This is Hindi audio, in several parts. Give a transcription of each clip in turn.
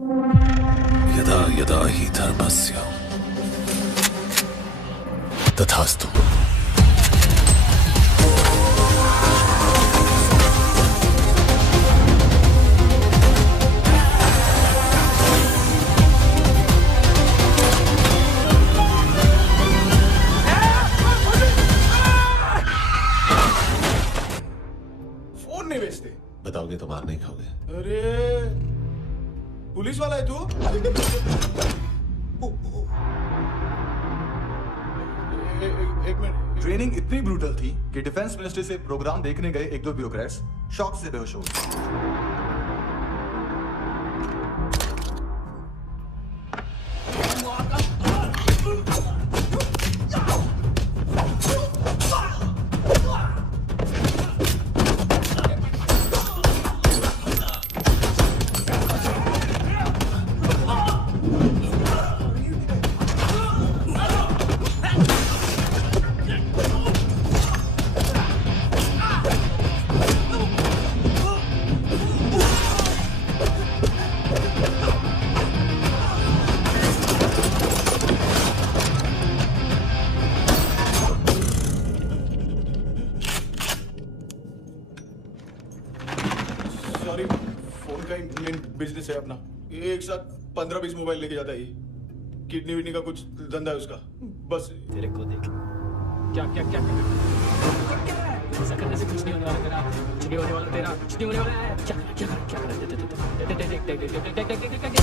यदा यदा हि धर्मस्य तथास्तु। फोन नहीं बेचते। बताओगे तो मार नहीं खाओगे। अरे पुलिस वाला है तू? एक मिनट। ट्रेनिंग इतनी ब्रूटल थी कि डिफेंस मिनिस्ट्री से प्रोग्राम देखने गए एक दो ब्यूरोक्रेट्स शॉक से बेहोश हो गए। सॉरी, फोन का मेन बिजनेस है अपना। एक साथ 15-20 मोबाइल लेके जाता है। किडनी विडनी का कुछ धंधा है उसका। बस तेरे को देख क्या क्या क्या क्या ऐसा करने से कुछ नहीं होने वाला तेरा, कुछ नहीं होने वाला तेरा, कुछ नहीं होने वाला है। क्या क्या क्या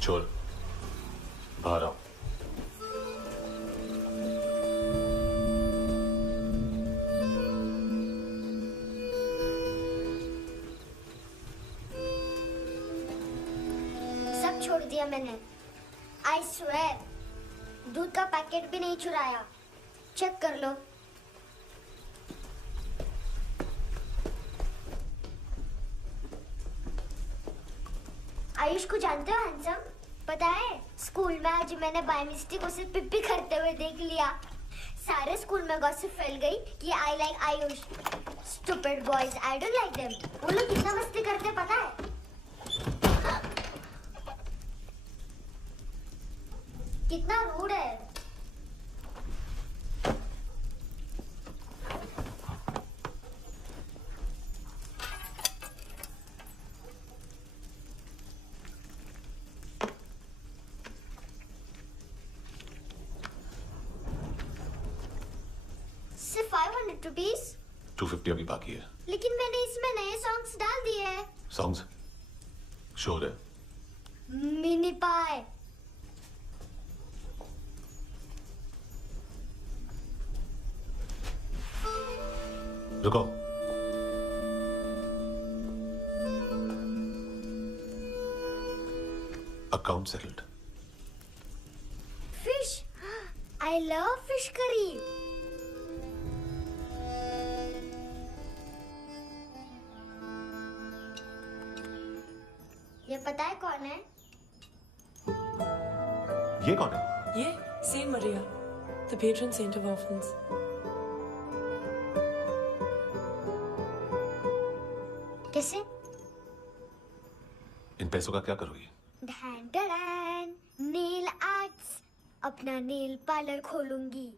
छोड़, बाहर आओ। सब छोड़ दिया मैंने। आई स्वेयर, दूध का पैकेट भी नहीं चुराया। चेक कर लो। आयुष को जानते हो हैंडसम? पता है, स्कूल में आज मैंने बाय मिस्टेक उसे पिप्पी करते हुए देख लिया। सारे स्कूल में गॉसिप फैल गई कि I like Ayush. Stupid boys, I don't like them. वो लोग कितना मस्ती करते पता है? कितना रूड है। सिर्फ 500 रुपीस। 250 अभी बाकी है। लेकिन मैंने इसमें नए सॉन्ग्स डाल दिए हैं। सॉन्ग्स शोर है। मिनी पाए। रुको, account settled. Fish, I love fish curry. ये पता है कौन है? ये कौन है? ये Saint Maria, the patron saint of orphans. कैसे? इन पैसों का क्या करोगी? ढैन ढैन, नेल आर्ट्स। अपना नेल पार्लर खोलूंगी।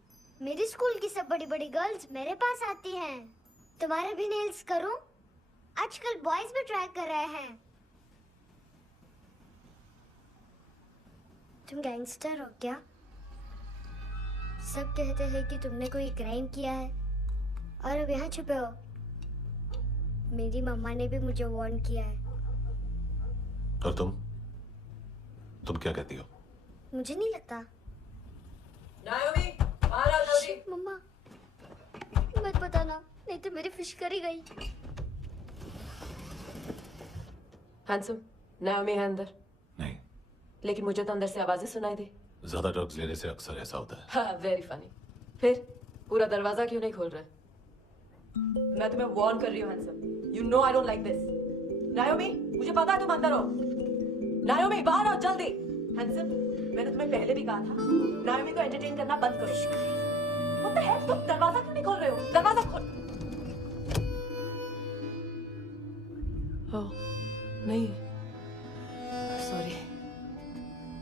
मेरे स्कूल की सब बड़ी बड़ी गर्ल्स मेरे पास आती हैं। तुम्हारे भी नेल्स करूं? आजकल बॉयज भी ट्राई कर रहे हैं। तुम गैंगस्टर हो क्या? सब कहते हैं कि तुमने कोई क्राइम किया है और अब यहाँ छुपे हो। मेरी मम्मा ने भी मुझे वार्न किया है। और तुम क्या कहती हो? मुझे नहीं लगता। नायोमी, बाहर आओ जल्दी। मम्मा, मत बताना, नहीं तो मेरी फिश करी गई। हैंडसम, नायोमी है अंदर। नहीं, लेकिन मुझे तो अंदर से आवाजें सुनाई दी। ज्यादा ड्रग्स लेने से अक्सर ऐसा होता है। हाँ, वेरी फनी। फिर पूरा दरवाजा क्यों नहीं खोल रहे? मैं तुम्हें वार्न कर रही हूँ handsome. You know I don't like this. नायोमी, मुझे पता है तुम अंदर हो. नायोमी, बाहर आओ जल्दी. हैंडसम, मैंने तुम्हें पहले भी कहा था नायोमी को एंटरटेन करना बंद करो. What the heck? तुम दरवाजा क्यों नहीं खोल रहे हो? दरवाजा खोल. Oh, नहीं. Sorry.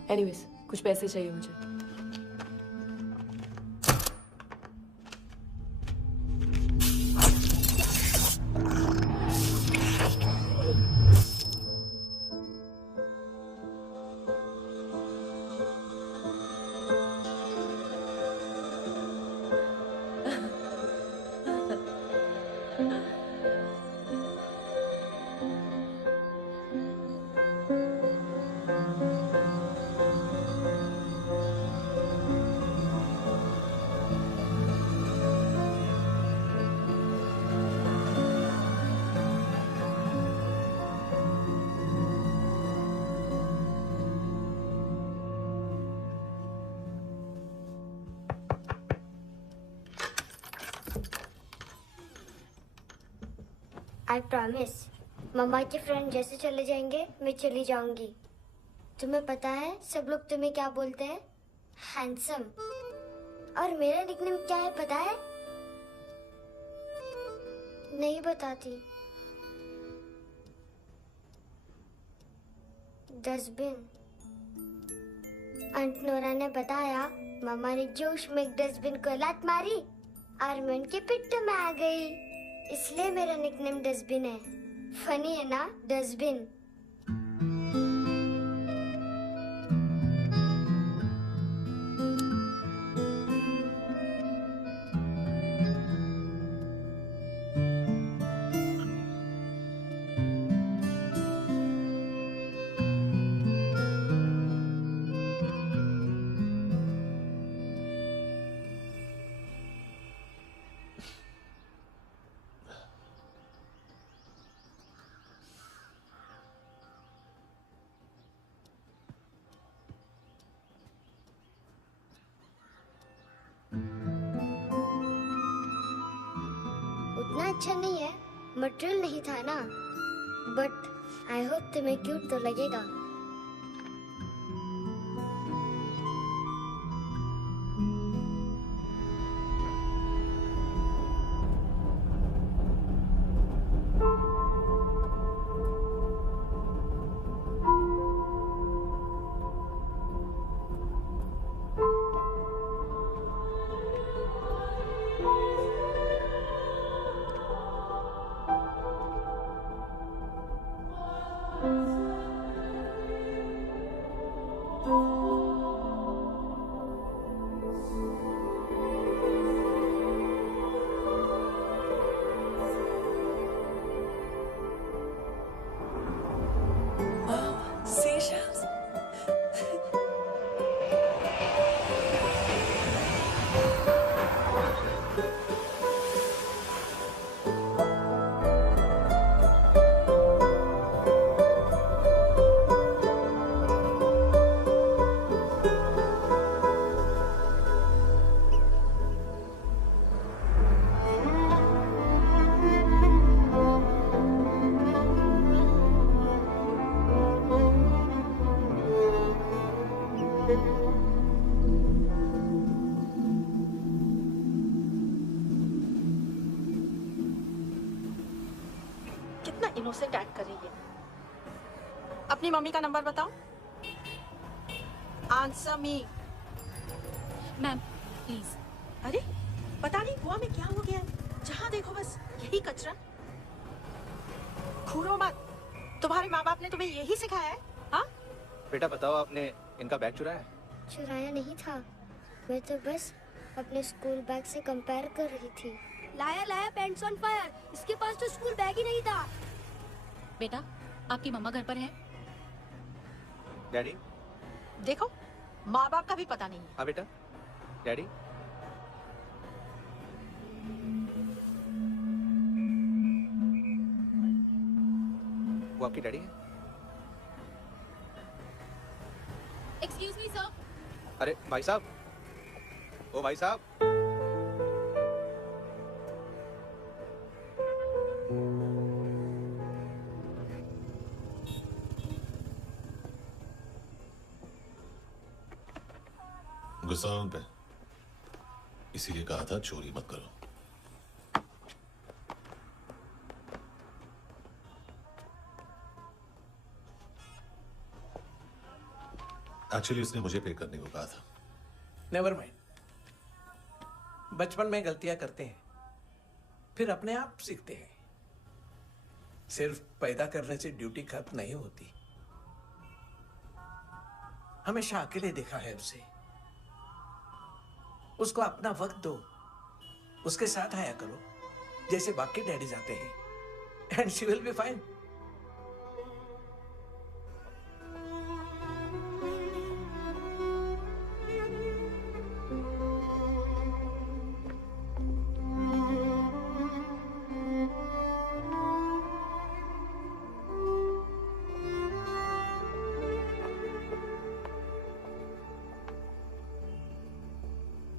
Anyways, कुछ पैसे चाहिए मुझे. आई प्रॉमिस, मम्मा के फ्रेंड जैसे चले जाएंगे मैं चली जाऊंगी. तुम्हें पता है सब लोग तुम्हें क्या बोलते हैं? हैंडसम. और मेरा निकनेम क्या है पता है? नहीं बताती. डस्टबिन. आंट नोरा ने बताया मम्मा ने जोश में एक डस्टबिन को लात मारी और मैं उनके पिट्ठू में आ गई, इसलिए मेरा निकनेम डस्टबिन है. फनी है ना डस्टबिन? उतना अच्छा नहीं है, मटेरियल नहीं था ना, बट आई होप तुम्हें क्यूट तो लगेगा. Seashells. कितना इनोसेंट एक्ट कर रही है. अपनी मम्मी का नंबर बताओ. Answer me. Ma'am please. अरे पता नहीं गोवा में क्या हो गया है, जहाँ देखो बस यही कचरा. घूरो मत. तुम्हारे माँ बाप ने तुम्हें यही सिखाया है? हाँ बेटा बताओ, आपने इनका बैग चुराया है? चुराया नहीं था, मैं तो बस अपने स्कूल बैग से कंपेयर कर रही थी. लाया लाया पैंट्स ऑन फायर. इसके पास तो स्कूल बैग ही नहीं था. बेटा आपकी मम्मा घर पर है? डैडी? देखो माँ बाप का भी पता नहीं. हाँ बेटा. डैडी? वो आपकी डैडी है? Excuse me sir. अरे भाई साहब, ओ भाई साहब. गुस्सा हूं उन पे, इसीलिए कहा था चोरी मत करो। एक्चुअली उसने मुझे पे करने को कहा था। नेवर माइंड, बचपन में गलतियां करते हैं, फिर अपने आप सीखते हैं। सिर्फ पैदा करने से ड्यूटी खत्म नहीं होती। हमेशा अकेले देखा है उसे। उसको अपना वक्त दो, उसके साथ आया करो जैसे बाकी डैडी जाते हैं, and she will be fine.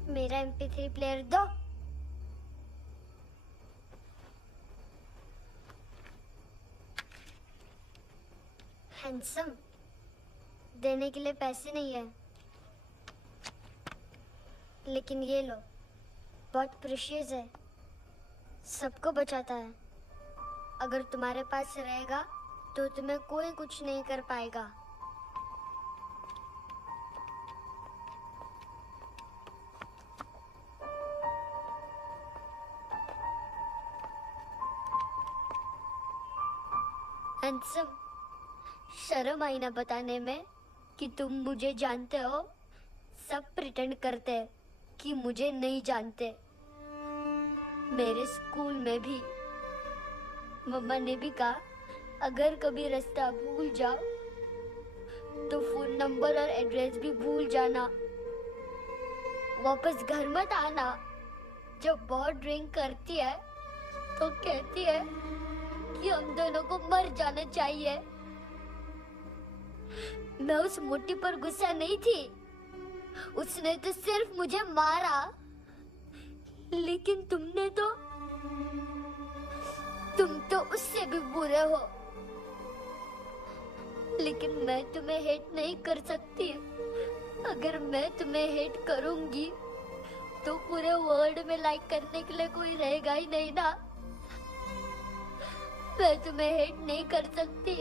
मेरा MP3 प्लेयर दो। हैंडसम, देने के लिए पैसे नहीं है, लेकिन ये लो, बहुत प्रेशियस है, सबको बचाता है। अगर तुम्हारे पास रहेगा तो तुम्हें कोई कुछ नहीं कर पाएगा। हैंडसम, शर्म आई ना बताने में कि तुम मुझे जानते हो। सब प्रिटेंड करते हैं कि मुझे नहीं जानते। मेरे स्कूल में भी मम्मा ने भी कहा, अगर कभी रास्ता भूल जाओ तो फोन नंबर और एड्रेस भी भूल जाना, वापस घर मत आना। जब बहुत ड्रिंक करती है तो कहती है कि हम दोनों को मर जाना चाहिए। मैं उस मोटी पर गुस्सा नहीं थी, उसने तो सिर्फ मुझे मारा। लेकिन तुम तो उससे भी बुरे हो। लेकिन मैं तुम्हें हेट नहीं कर सकती। अगर मैं तुम्हें हेट करूंगी तो पूरे वर्ल्ड में लाइक करने के लिए कोई रहेगा ही नहीं ना। मैं तुम्हें हेट नहीं कर सकती।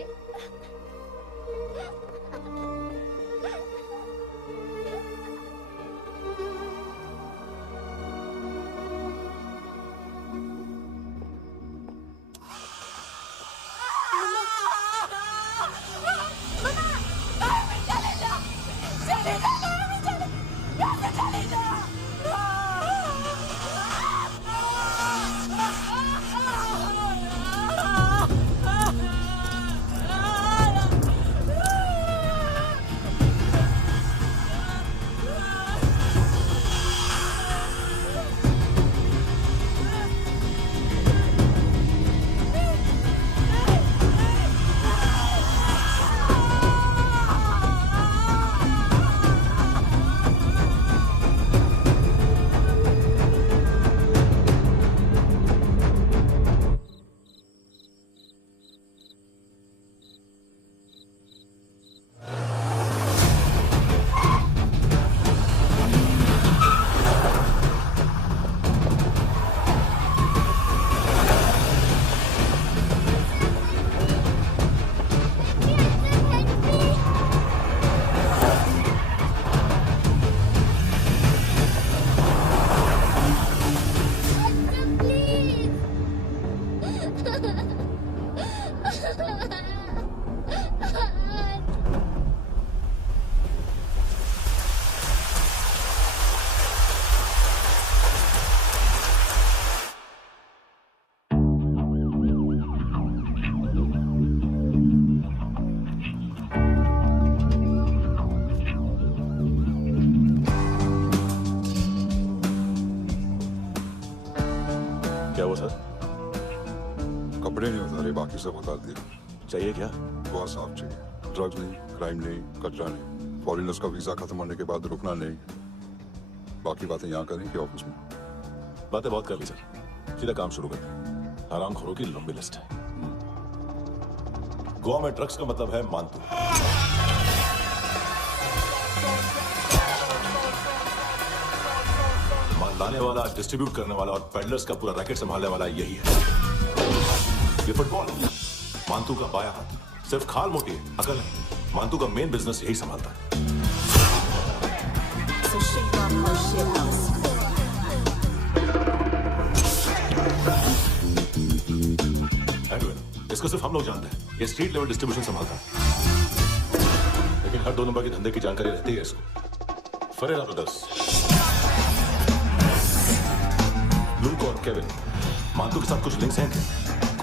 क्या हुआ सर? कपड़े नहीं उतारे, बाकी सब उतार दिए। चाहिए क्या? बहुत साफ चाहिए। ड्रग्स नहीं, क्राइम नहीं, कचरा नहीं। फॉरेनर्स का वीजा खत्म होने के बाद रुकना नहीं। बाकी बातें यहाँ करें कि ऑफिस में? बातें बहुत कर ली सर, सीधा काम शुरू करें। हरामखोरों की लंबी लिस्ट है। गोवा में ड्रग्स का मतलब है मानतू। बनाने वाला, डिस्ट्रीब्यूट करने वाला और पेडलर्स का पूरा रैकेट संभालने वाला यही है। ये फुटबॉल मांतू का बाया हाथ, सिर्फ खाल मोटी है, अकल नहीं। मांतू का मेन बिजनेस यही संभालता है। इसको सिर्फ हम लोग जानते हैं। ये स्ट्रीट लेवल डिस्ट्रीब्यूशन संभालता है, लेकिन हर 2 नंबर के धंधे की जानकारी रहती है इसको। फरेरा ब्रदर्स, लूक और केविन, मांतू के साथ कुछ लिंक्स हैं क्या?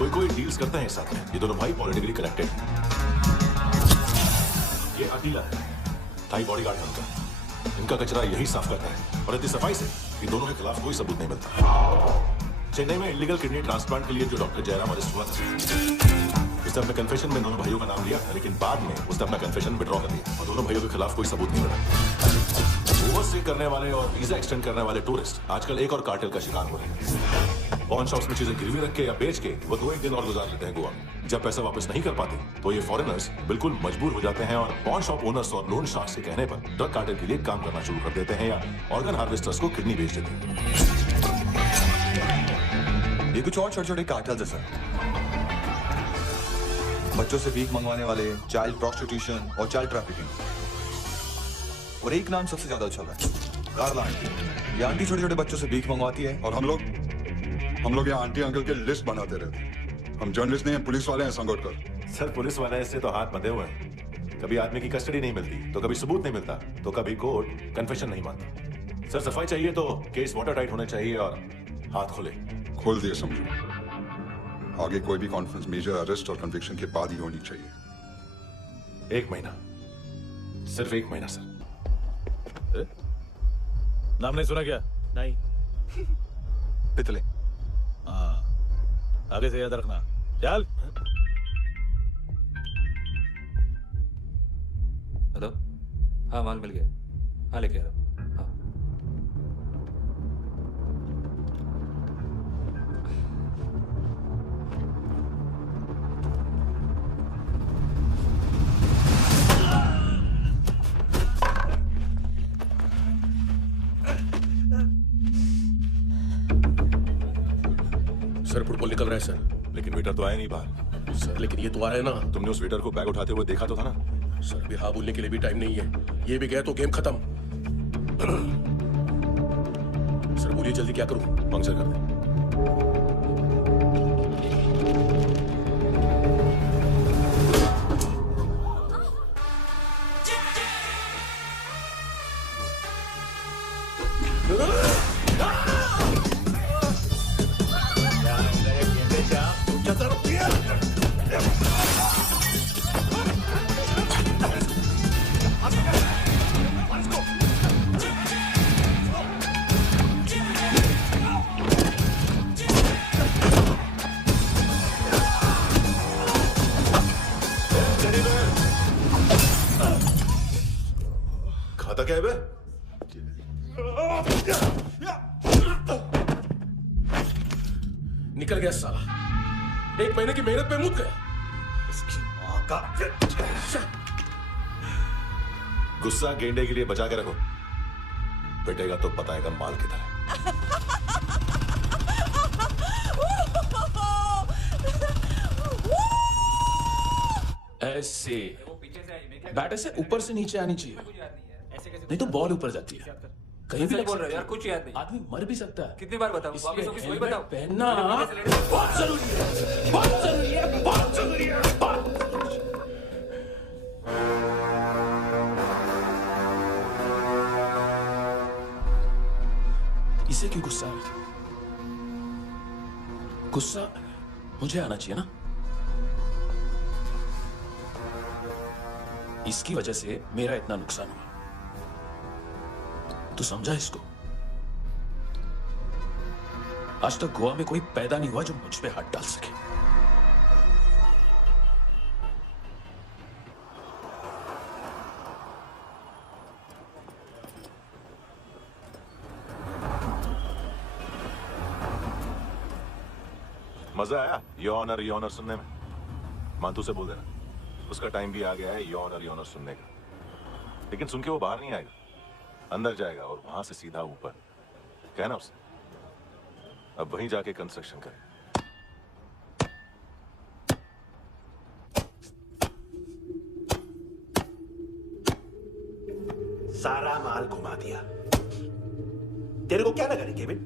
कोई डील्स करते हैं इस साथ में। ये दोनों भाई पॉलिटिकली कनेक्टेड हैं। ये अकेला है, थाई बॉडीगार्ड है उनका। इनका कचरा यही साफ करता है और इतनी सफाई से इन दोनों के खिलाफ कोई सबूत नहीं मिलता। चेन्नई में इलीगल किडनी ट्रांसप्लांट के लिए जो डॉक्टर जयराम अरेस्ट हुआ था, उसने अपने कन्फेशन में दोनों भाइयों का नाम लिया, लेकिन बाद में उसने अपना कन्फेशन विड्रॉ कर दिया और दोनों भाइयों के खिलाफ कोई सबूत नहीं मिला। ओवरस्टे करने वाले और वीजा एक्सटेंड करने वाले टूरिस्ट आजकल एक और कार्टेल का शिकार हो रहे हैं। पॉन शॉप्स में चीजें गिरवी रख के या बेच के वो 2-1 दिन और गुजार लेते हैं गोवा में। जब पैसा वापस नहीं कर पाते तो ये फॉरेनर्स बिल्कुल मजबूर हो जाते हैं और पॉन शॉप ओनर्स और लोन शार्क्स के कहने पर ड्रग कार्टेल के लिए काम करना शुरू कर देते हैं या ऑर्गन हार्वेस्टर्स को किडनी बेच देते हैं। ये कुछ और छोटे-छोटे कार्टेल्स हैं सर। बच्चों से भीख मंगवाने वाले, चाइल्ड प्रोस्टिट्यूशन और चाइल्ड ट्रैफिकिंग। और एक नाम सबसे ज्यादा उछल रहा है, कार्ला आंटी। ये आंटी छोटे-छोटे बच्चों से भीख मंगवाती है और हम लोग यहाँ आंटी अंकल के लिस्ट बनाते रहते हैं। हम जर्नलिस्ट नहीं हैं, पुलिस वाले हैं संगोटकर। सर पुलिस वाले इससे तो हाथ बंधे हुए हैं। कभी आदमी की कस्टडी नहीं मिलती तो कभी सबूत नहीं मिलता तो कभी कोर्ट कन्फेशन नहीं मानता। सर सफाई चाहिए तो केस वाटर टाइट होने चाहिए और हाथ खोले। खोल दिए समझो। आगे कोई भी कॉन्फ्रेंस मेजर अरेस्ट और कन्विक्शन के बाद ही होनी चाहिए। 1 महीना, सिर्फ 1 महीना सर। नाम नहीं सुना क्या? नहीं। पितले। हाँ, आगे से याद रखना। चल। हेलो, हाँ माल मिल गया। हाँ लेके आ रहा हूँ। हाँ। सर फुटबॉल निकल रहा है सर। लेकिन वेटर तो आया नहीं बाहर। सर लेकिन ये तो आ रहा है ना। तुमने उस वेटर को बैग उठाते हुए देखा तो था ना? सर अभी हाँ बोलने के लिए भी टाइम नहीं है। ये भी गया तो गेम खत्म। सर बोलिए जल्दी क्या करूं? पंक्चर कर दे। खाता क्या है बे? निकल गया साला। 1 महीने की मेहनत पे मुक गया। इसकी माँ का। गुस्सा गेंडे के लिए बचा के रखो, पिटेगा तो बताएगा माल किधर है। ऐसे बैट ऐसे ऊपर से नीचे आनी चाहिए, नहीं तो बॉल ऊपर जाती है। कहीं भी बोल रहे हो यार, कुछ याद नहीं। आदमी मर भी सकता है। कितनी बार बताऊं? वापस ऑफिस वही बताओ। पहनना बहुत जरूरी है, बहुत जरूरी है, बहुत जरूरी है। इसे क्यों गुस्सा आ रही थी? गुस्सा मुझे आना चाहिए ना। इसकी वजह से मेरा इतना नुकसान हुआ। तू समझा इसको? आज तक गोवा में कोई पैदा नहीं हुआ जो मुझ पे हाथ डाल सके। मजा आया योर ऑनर सुनने में? मांतू से बोल देना उसका टाइम भी आ गया है योर ऑनर सुनने का। लेकिन सुन के वो बाहर नहीं आएगा, अंदर जाएगा और वहां से सीधा ऊपर। कहना उसे अब वहीं जाके कंस्ट्रक्शन करे। सारा माल घुमा दिया। तेरे को क्या लगा रे केविन?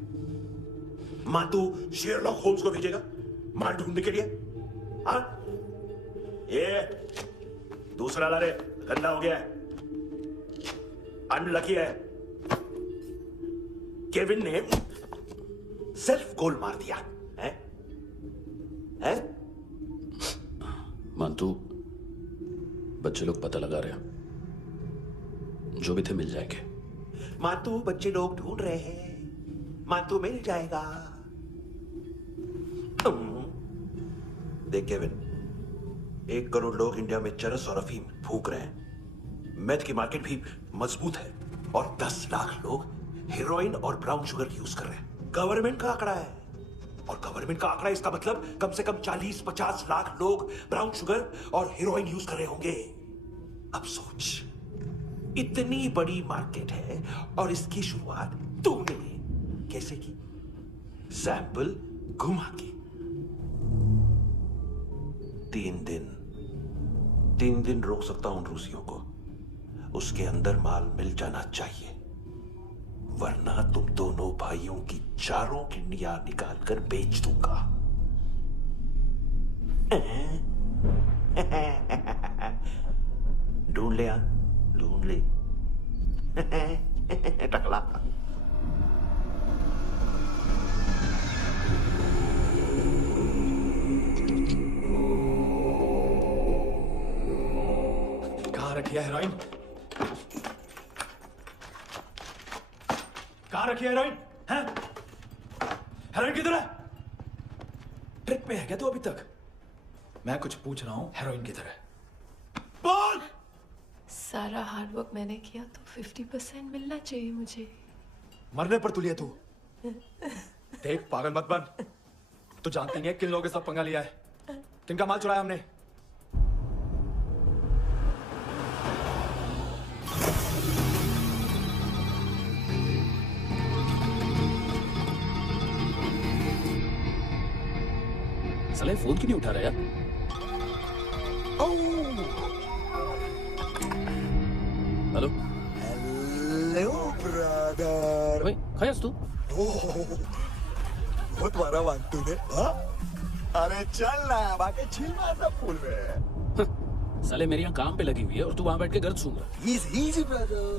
मां तू शेरलॉक होम्स को भेजेगा माल ढूंढने के लिए? हाँ? ये दूसरा ला रे, गंदा हो गया है, अनलकी है। केविन ने सेल्फ गोल मार दिया है? है? मानतू, बच्चे लोग पता लगा रहे हैं, जो भी थे मिल जाएंगे। मातू बच्चे लोग ढूंढ रहे हैं, मातू मिल जाएगा। देख केविन, 1 करोड़ लोग इंडिया में चरस और अफीम फूक रहे हैं। मेथ की मार्केट भी मजबूत है और 10 लाख लोग हेरोइन और ब्राउन शुगर यूज कर रहे हैं। गवर्नमेंट का आंकड़ा है, और गवर्नमेंट का आंकड़ा इसका मतलब कम से कम 40-50 लाख लोग ब्राउन शुगर और हेरोइन यूज कर रहे होंगे। अब सोच, इतनी बड़ी मार्केट है और इसकी शुरुआत तूने कैसे की? सैंपल घुमा के। 3 दिन रोक सकता हूं रूसियों को, उसके अंदर माल मिल जाना चाहिए, वरना तुम दोनों भाइयों की 4 किडनियां निकाल कर बेच दूंगा। ढूंढ ले, ढूंढ ले टकला। कहाँ रखी है हेरोइन? कहाँ रखी है हेरोइन? हैं? हेरोइन किधर है? ट्रिप पे है क्या तू अभी तक? मैं कुछ पूछ रहा हूँ, हेरोइन किधर है? बोल! सारा हार्डवर्क मैंने किया तो 50% मिलना चाहिए मुझे। मरने पर तुलिया तू। देख पागल मत बन, तू जानती नहीं है किन लोगों के साथ पंगा लिया है, किनका माल चुराया हमने। साले फोन क्यों नहीं उठा रहा यार? Hello hello brother. भाई खायास तू? बहुत मारा वांटू ने। हाँ? अरे चल ना, बाकी चिल मारना फूल में। साले मेरी यहाँ काम पे लगी हुई है और तू वहां बैठ के गर्द सूंघ रहा। Easy brother.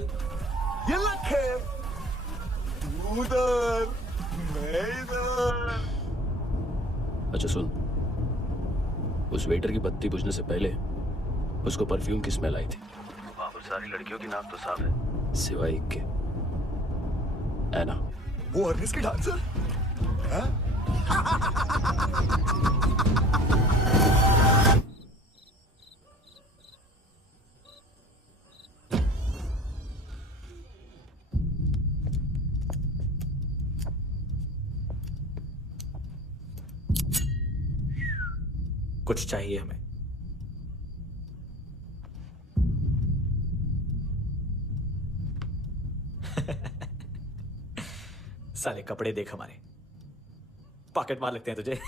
ये लखे तू उधर, मैं इधर। अच्छा सुन, उस वेटर की बत्ती बुझने से पहले उसको परफ्यूम की स्मेल आई थी। वहां पर सारी लड़कियों की नाक तो साफ है, सिवाय एक के। एना। वो अर्निस की डांसर? हाँ? कुछ चाहिए हमें। साले कपड़े देख हमारे, पॉकेट मार लगते हैं तुझे।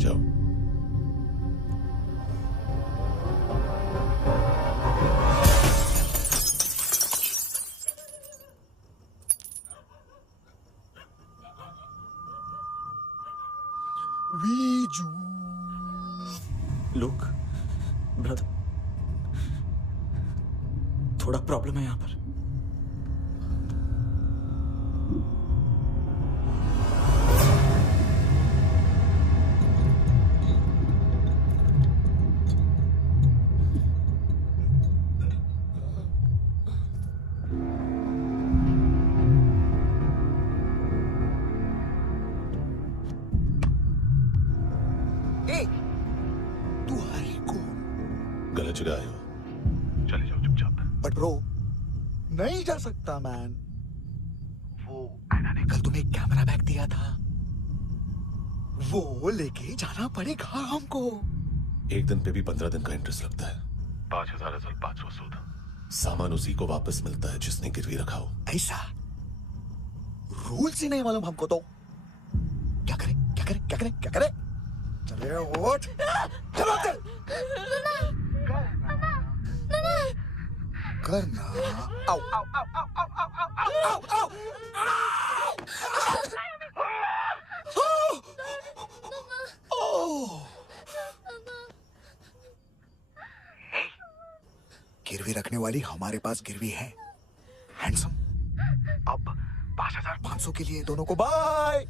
जाओ। लुक ब्रदर, थोड़ा प्रॉब्लम है यहाँ पर। गलत जगह आए हो, चले जाओ चुपचाप। बट ब्रो, नहीं जा सकता मैन। वो एना ने कल तुम्हें कैमरा बैग दिया था, वो लेके जाना पड़ेगा हमको। एक दिन पे भी 15 दिन का इंटरेस्ट लगता है। 5,000 असल 500 सूद। सामान उसी को वापस मिलता है जिसने गिरवी रखा हो। ऐसा रूल्स ही नहीं मालूम हमको तो। क्या करें क्या करें क्या करें क्या करें? चले उठ, चलो चल। करना। आओ आओ आओ आओ आओ आओ आओ आओ। गिरवी रखने वाली हमारे पास गिरवी है। हैंडसम, अब 5,500 के लिए दोनों को बाय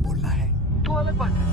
बोलना है तो अलग बात है।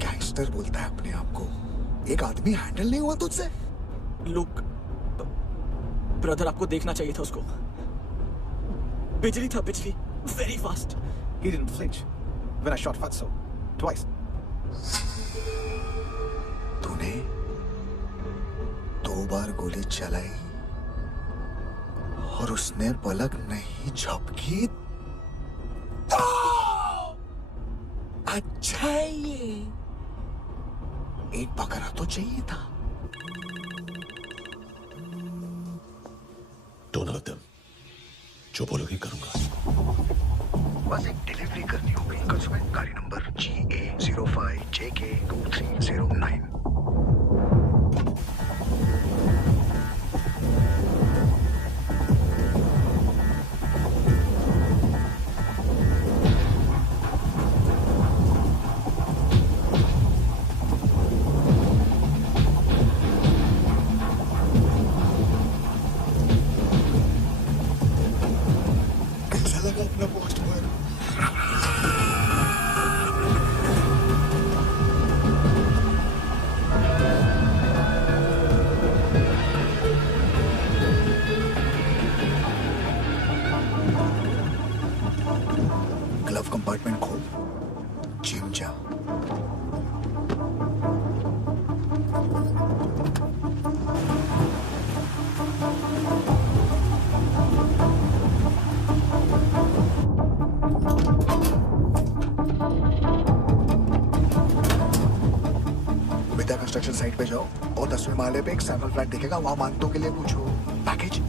गैंगस्टर बोलता है अपने आप को। एक आदमी हैंडल नहीं हुआ तुझसे? लुक ब्रदर, आपको देखना चाहिए था उसको। बिजली था, बिजली, very fast. He didn't flinch when I shot Fatso twice. तूने 2 बार गोली चलाई और उसने पलक नहीं झपकी। अच्छा है ये। एक बकरा तो चाहिए था। Don't hurt them. जो बोलोगे करूंगा। बस एक डिलीवरी करनी होगी कल सुबह। गाड़ी नंबर GA05JK2309। कंपार्टमेंट खोल, जिम जा। विद्या कंस्ट्रक्शन साइट पे जाओ और 10वें माले पे एक सैंपल फ्लैट दिखेगा, वहां मानतों के लिए पूछो। पैकेज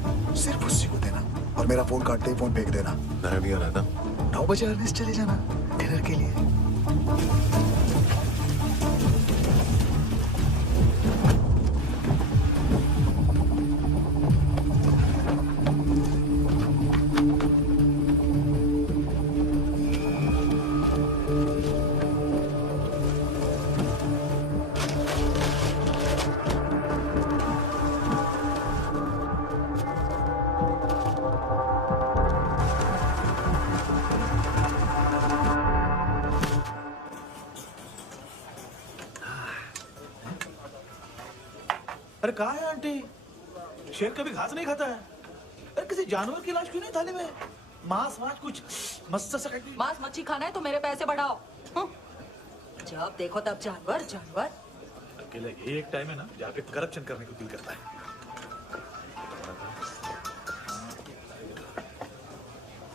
सिर्फ उसी को देना और मेरा फोन काटते ही फोन फेंक देना। नहीं आ रहा था। 9 बजे अर्नेस्ट चले जाना डिनर के लिए। अरे कहाँ है आंटी? शेर कभी घास नहीं खाता है। अरे किसी जानवर की लाश क्यों नहीं थाली में? मांस वास कुछ मस्त सा कटी। मांस मच्छी खाना है तो मेरे पैसे बढ़ाओ। जब देखो तब जानवर जानवर। अकेले ये एक टाइम है ना जहाँ पे करप्शन करने को दिल करता है।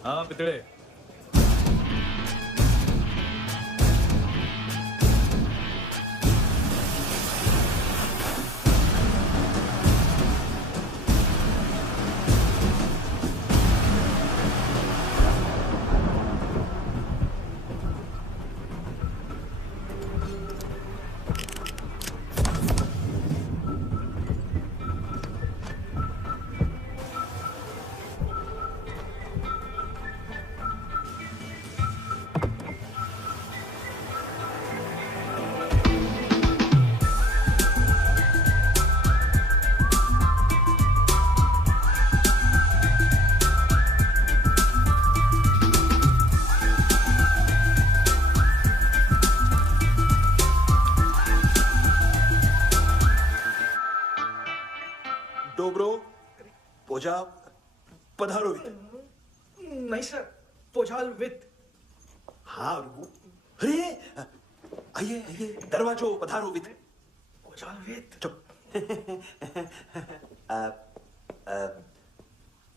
हाँ पितड़े। पधारोवित। नहीं सर, पोझाल विथ। हाँ अरे आइए आइए दरवाजो पधारोवित। पोझाल विथ। चुप।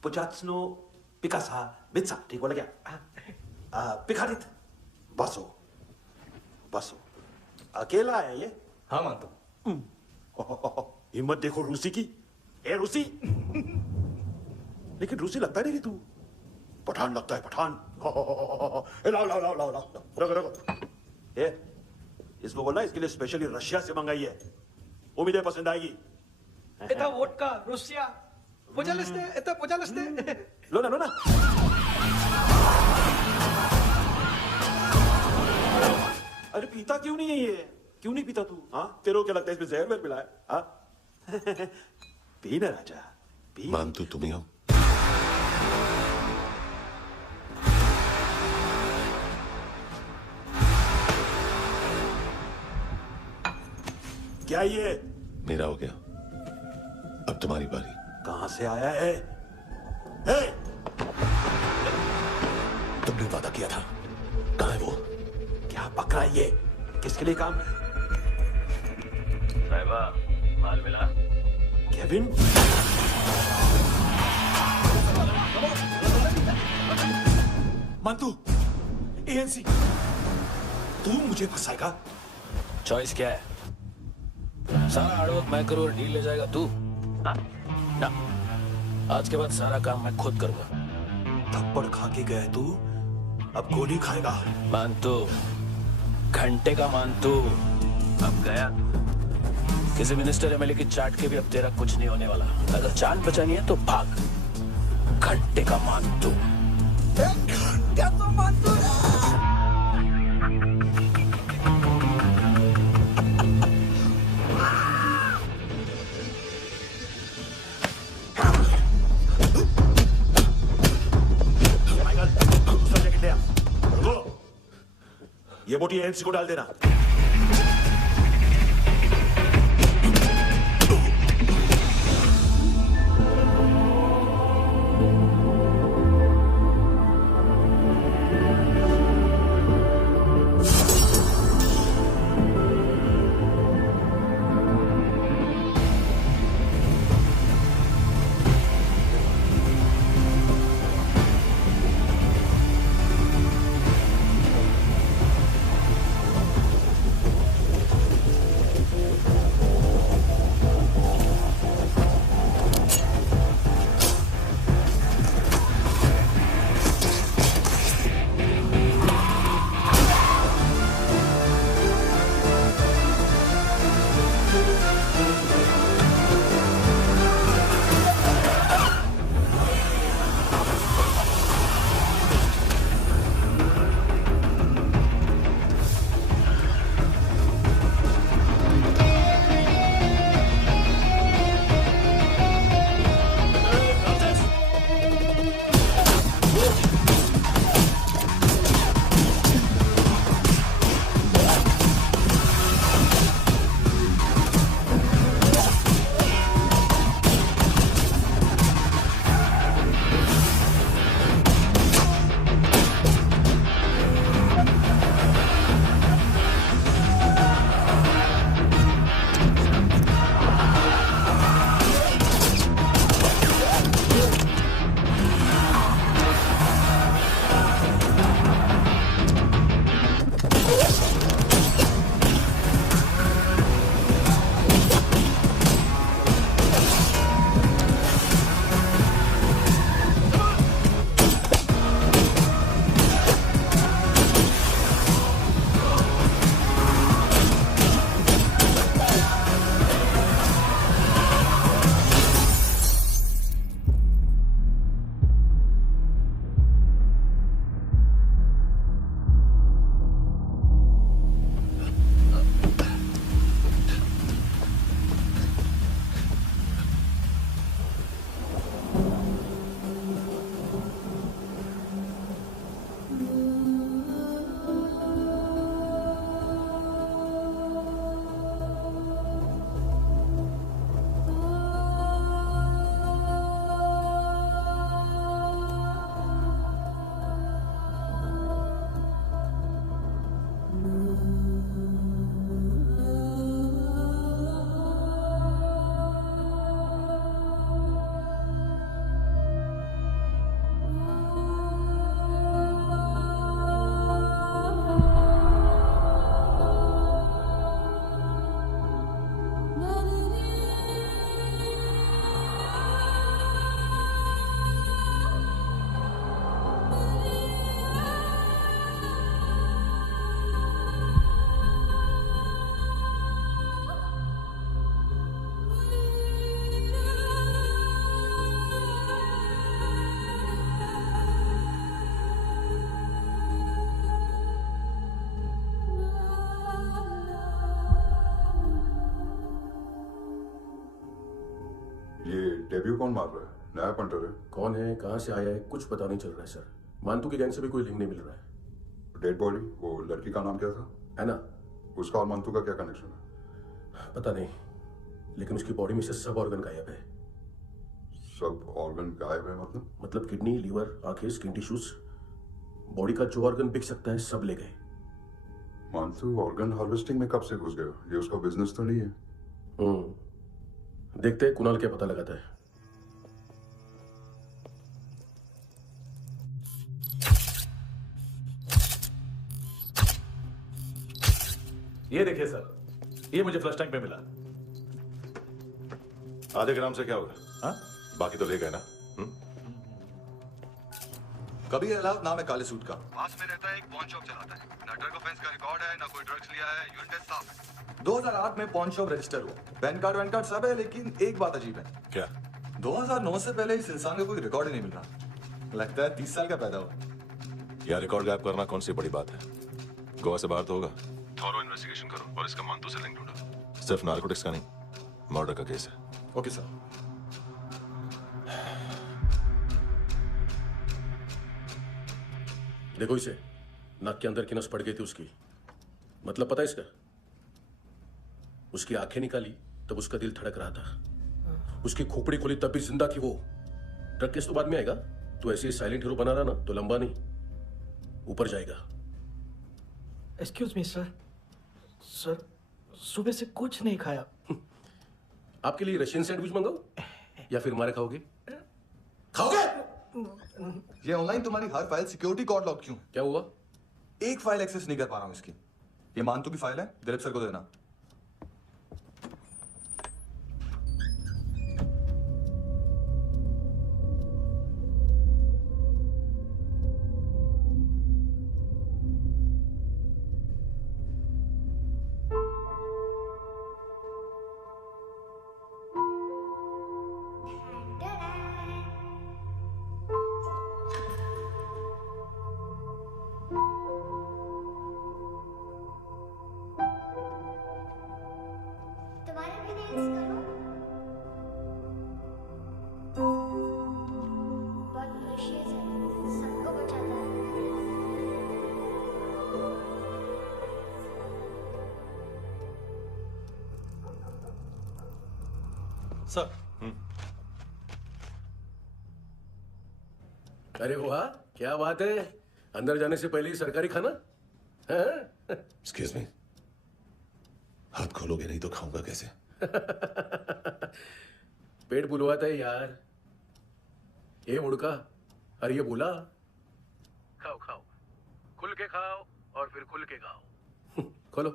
पुचात्सनो पिकासा बित्सा ठीक बोला क्या? पिखारित बसो बसो। अकेला है ये? हाँ मानतो। हिम्मत देखो रूसी की। ए रूसी। लेकिन रूसी लगता नहीं तू। पठान लगता है पठान। लाओ लाओ लाओ लाओ लाओ रखो रखो। ए इसको बोलना इसके लिए स्पेशली रशिया से मंगाई है। उम्मीद है पसंद आएगी। इतना वोडका रूसिया पोजालस्ते इतना पोजालस्ते। लो ना लो ना। अरे पीता क्यों नहीं है ये? क्यों नहीं पीता तू? हाँ तेरे को क्या लगता है इसमें जहर वेर मिला है? हाँ पी ना राजा पी। मानतू तुम्ही हो। क्या ये? मेरा हो गया, अब तुम्हारी बारी। कहां से आया है? तुमने वादा किया था, कहां है वो? क्या पकड़ा है ये? किसके लिए काम? साहिबा माल मिला? केविन? मंतू, एएनसी। तू मुझे फंसाएगा? चॉइस क्या है? सारा हार्डवर्क मैं करूँ और डील ले जाएगा तू? ना, आज के बाद सारा काम मैं खुद करूंगा। थप्पड़ खा के गया तू, अब गोली खाएगा। मानतू, घंटे का मानतू, अब गया। किसी मिनिस्टर एमएलए की चाट के भी अब तेरा कुछ नहीं होने वाला। अगर जान बचानी है तो भाग। घंटे का मानतू। घंटे तो मानतू। ये बोटी एएनसी को डाल देना। डेब्यू कौन मार रहा है? नया पंटर है। कौन है, कहाँ से आया है, कुछ पता नहीं चल रहा है सर। मानतू की गैंग से भी कोई लिंक नहीं मिल रहा है। डेड बॉडी, वो लड़की का नाम क्या था? है ना? उसका और मंतू का क्या कनेक्शन है? पता नहीं, लेकिन उसकी बॉडी में से सब ऑर्गन गायब है। सब ऑर्गन गायब है मतलब किडनी, लीवर, आंखें, स्किन टिश्यूज, बॉडी का जो ऑर्गन बिक सकता है सब ले गए। मंतू ऑर्गन हार्वेस्टिंग में कब से घुस गया? ये उसका बिजनेस तो नहीं है? देखते हैं कुणाल क्या पता लगाता है। ये देखिए सर, ये मुझे फ्लश टैंक में मिला। आधे ग्राम से क्या होगा? हाँ, बाकी तो ले गए ना। कभी अलाउड नाम है काले सूट का, पास में रहता है, एक पॉन शॉप चलाता है, ना ड्रग ऑफेंस का रिकॉर्ड है, ना कोई ड्रग्स लिया है, यूनिट टेस्ट साफ है। 2008 में पॉन शॉप रजिस्टर हुआ, पैन कार्ड सब है, लेकिन एक बात अजीब है। क्या? 2009 से पहले इस इंसान का कोई रिकॉर्ड ही नहीं मिल रहा। लगता है 30 साल का पैदा हुआ। यार रिकॉर्ड गायब करना कौन सी बड़ी बात है? गोवा से बाहर तो होगा। थॉरो इन्वेस्टिगेशन करो और इसका मंतू से लिंक ढूंढो। सिर्फ नारकोटिक्स का नहीं, मर्डर का केस है। Okay sir. देखो इसे, नाक के अंदर की नस पड़ गई थी उसकी। मतलब पता है इसका? उसकी आंखें निकाली तब उसका दिल धड़क रहा था। उसकी खोपड़ी खोली तब भी जिंदा थी वो। ड्रग केस तो बाद में आएगा। तो ऐसे साइलेंट हीरो बना रहा ना तो लंबा नहीं, ऊपर जाएगा। एक्सक्यूज मी सर, सर सुबह से कुछ नहीं खाया। आपके लिए रशियन सैंडविच मंगाओ या फिर हमारे खाओगे? खाओगे? ये ऑनलाइन तुम्हारी हर फाइल सिक्योरिटी कॉर्ड लॉक क्यों? क्या हुआ? एक फाइल एक्सेस नहीं कर पा रहा हूं इसकी। ये मानतू की फाइल है, दिलीप सर को देना। सर। अरे वाह, क्या बात है। अंदर जाने से पहले ही सरकारी खाना। एक्सक्यूज मी, हाथ खोलोगे नहीं तो खाऊंगा कैसे? पेट बुलवाता है यार। ये मुड़का, अरे ये बोला खाओ खाओ, खुल के खाओ और फिर खुल के खाओ। खोलो।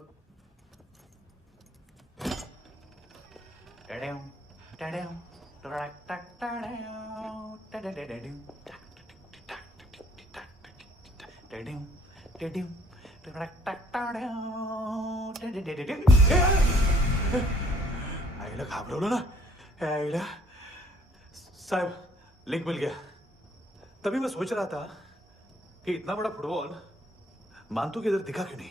आईला घाबरवलं ना। आईला साहब, लिंक मिल गया। तभी मैं सोच रहा था कि इतना बड़ा फुटबॉल मानतू के इधर दिखा क्यों नहीं।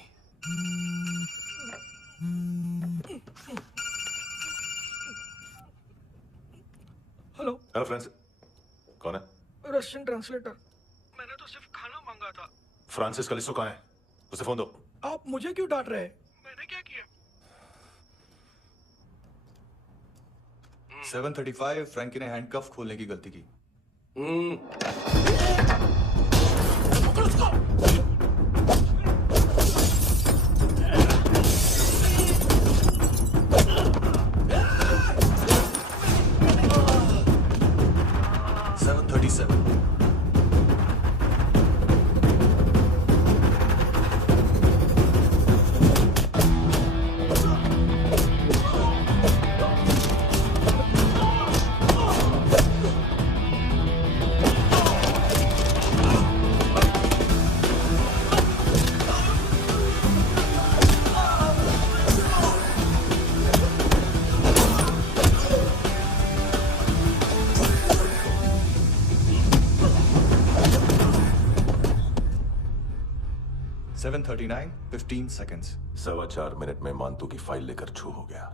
हेलो। हेलो फ्रेंड्स, कौन है? Russian translator. मैंने तो सिर्फ खाना मांगा था। फ्रांसिस कलिस्टो कहाँ है? उसे फोन दो। आप मुझे क्यों डांट रहे हैं? मैंने क्या किया? 735 फ्रैंकी ने हैंडकफ खोलने की गलती की। $7:39, 15 seconds. 4.25 मिनट में मानतू की फाइल लेकर छू हो गया।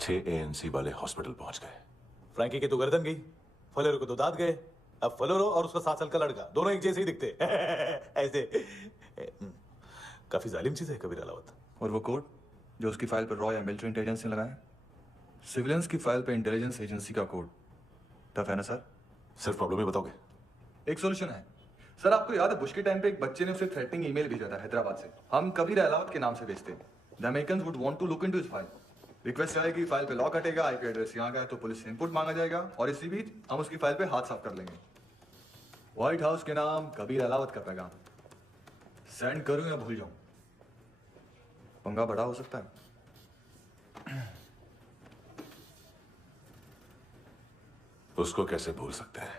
6 ANC वाले हॉस्पिटल पहुंच गए। फ्रैंकी की तो गर्दन गई, फलोरो को तो दांत गए। अब फलोरो और उसका 7 साल का लड़का दोनों एक जैसे ही दिखते ऐसे। काफी जालिम चीज है कबीर अलावत। और वो कोड जो उसकी फाइल पर रॉ या मिलिट्री इंटेलिजेंस ने लगाया, सिविलियंस की फाइल पे इंटेलिजेंस एजेंसी का कोड। टफ है ना सर? सिर्फ प्रॉब्लम ही बताओगे? एक सॉल्यूशन है सर। आपको याद है बुश के टाइम पे एक बच्चे ने उसे थ्रेटनिंग ईमेल भेजा था हैदराबाद से। हम कबीर अलावत के नाम से भेजते हैं। The Americans would want to look into his file. Request आएगी, फाइल पे लॉक हटेगा, आईपी एड्रेस यहाँ का है तो पुलिस से इनपुट मांगा जाएगा और इसी बीच हम उसकी फाइल पे हाथ साफ कर लेंगे। व्हाइट हाउस के नाम कबीर अलावत का पैगाम। सेंड करूं या भूल जाऊं? पंगा बड़ा हो सकता है। उसको कैसे भूल सकते हैं?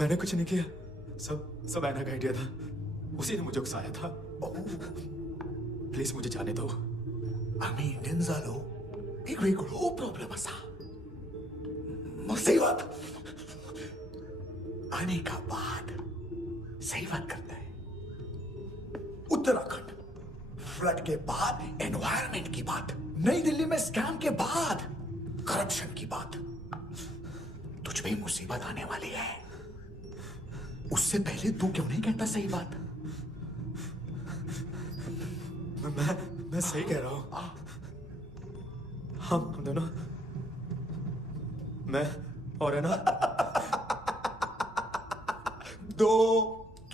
मैंने कुछ नहीं किया, सब ऐना का आइडिया था। उसी ने मुझे उकसाया था। प्लीज मुझे जाने दो। आम्ही इंडियन झालो एक वेगळो प्रॉब्लेम असा, मुसीबत आने का बाद सही बात करता है। उत्तराखंड फ्लड के बाद एनवायरनमेंट की बात, नई दिल्ली में स्कैम के बाद करप्शन की बात। तुझ पे मुसीबत आने वाली है, उससे पहले तू क्यों नहीं कहता सही बात? मैं सही कह रहा हूं। हम दोनों, मैं और है ना 2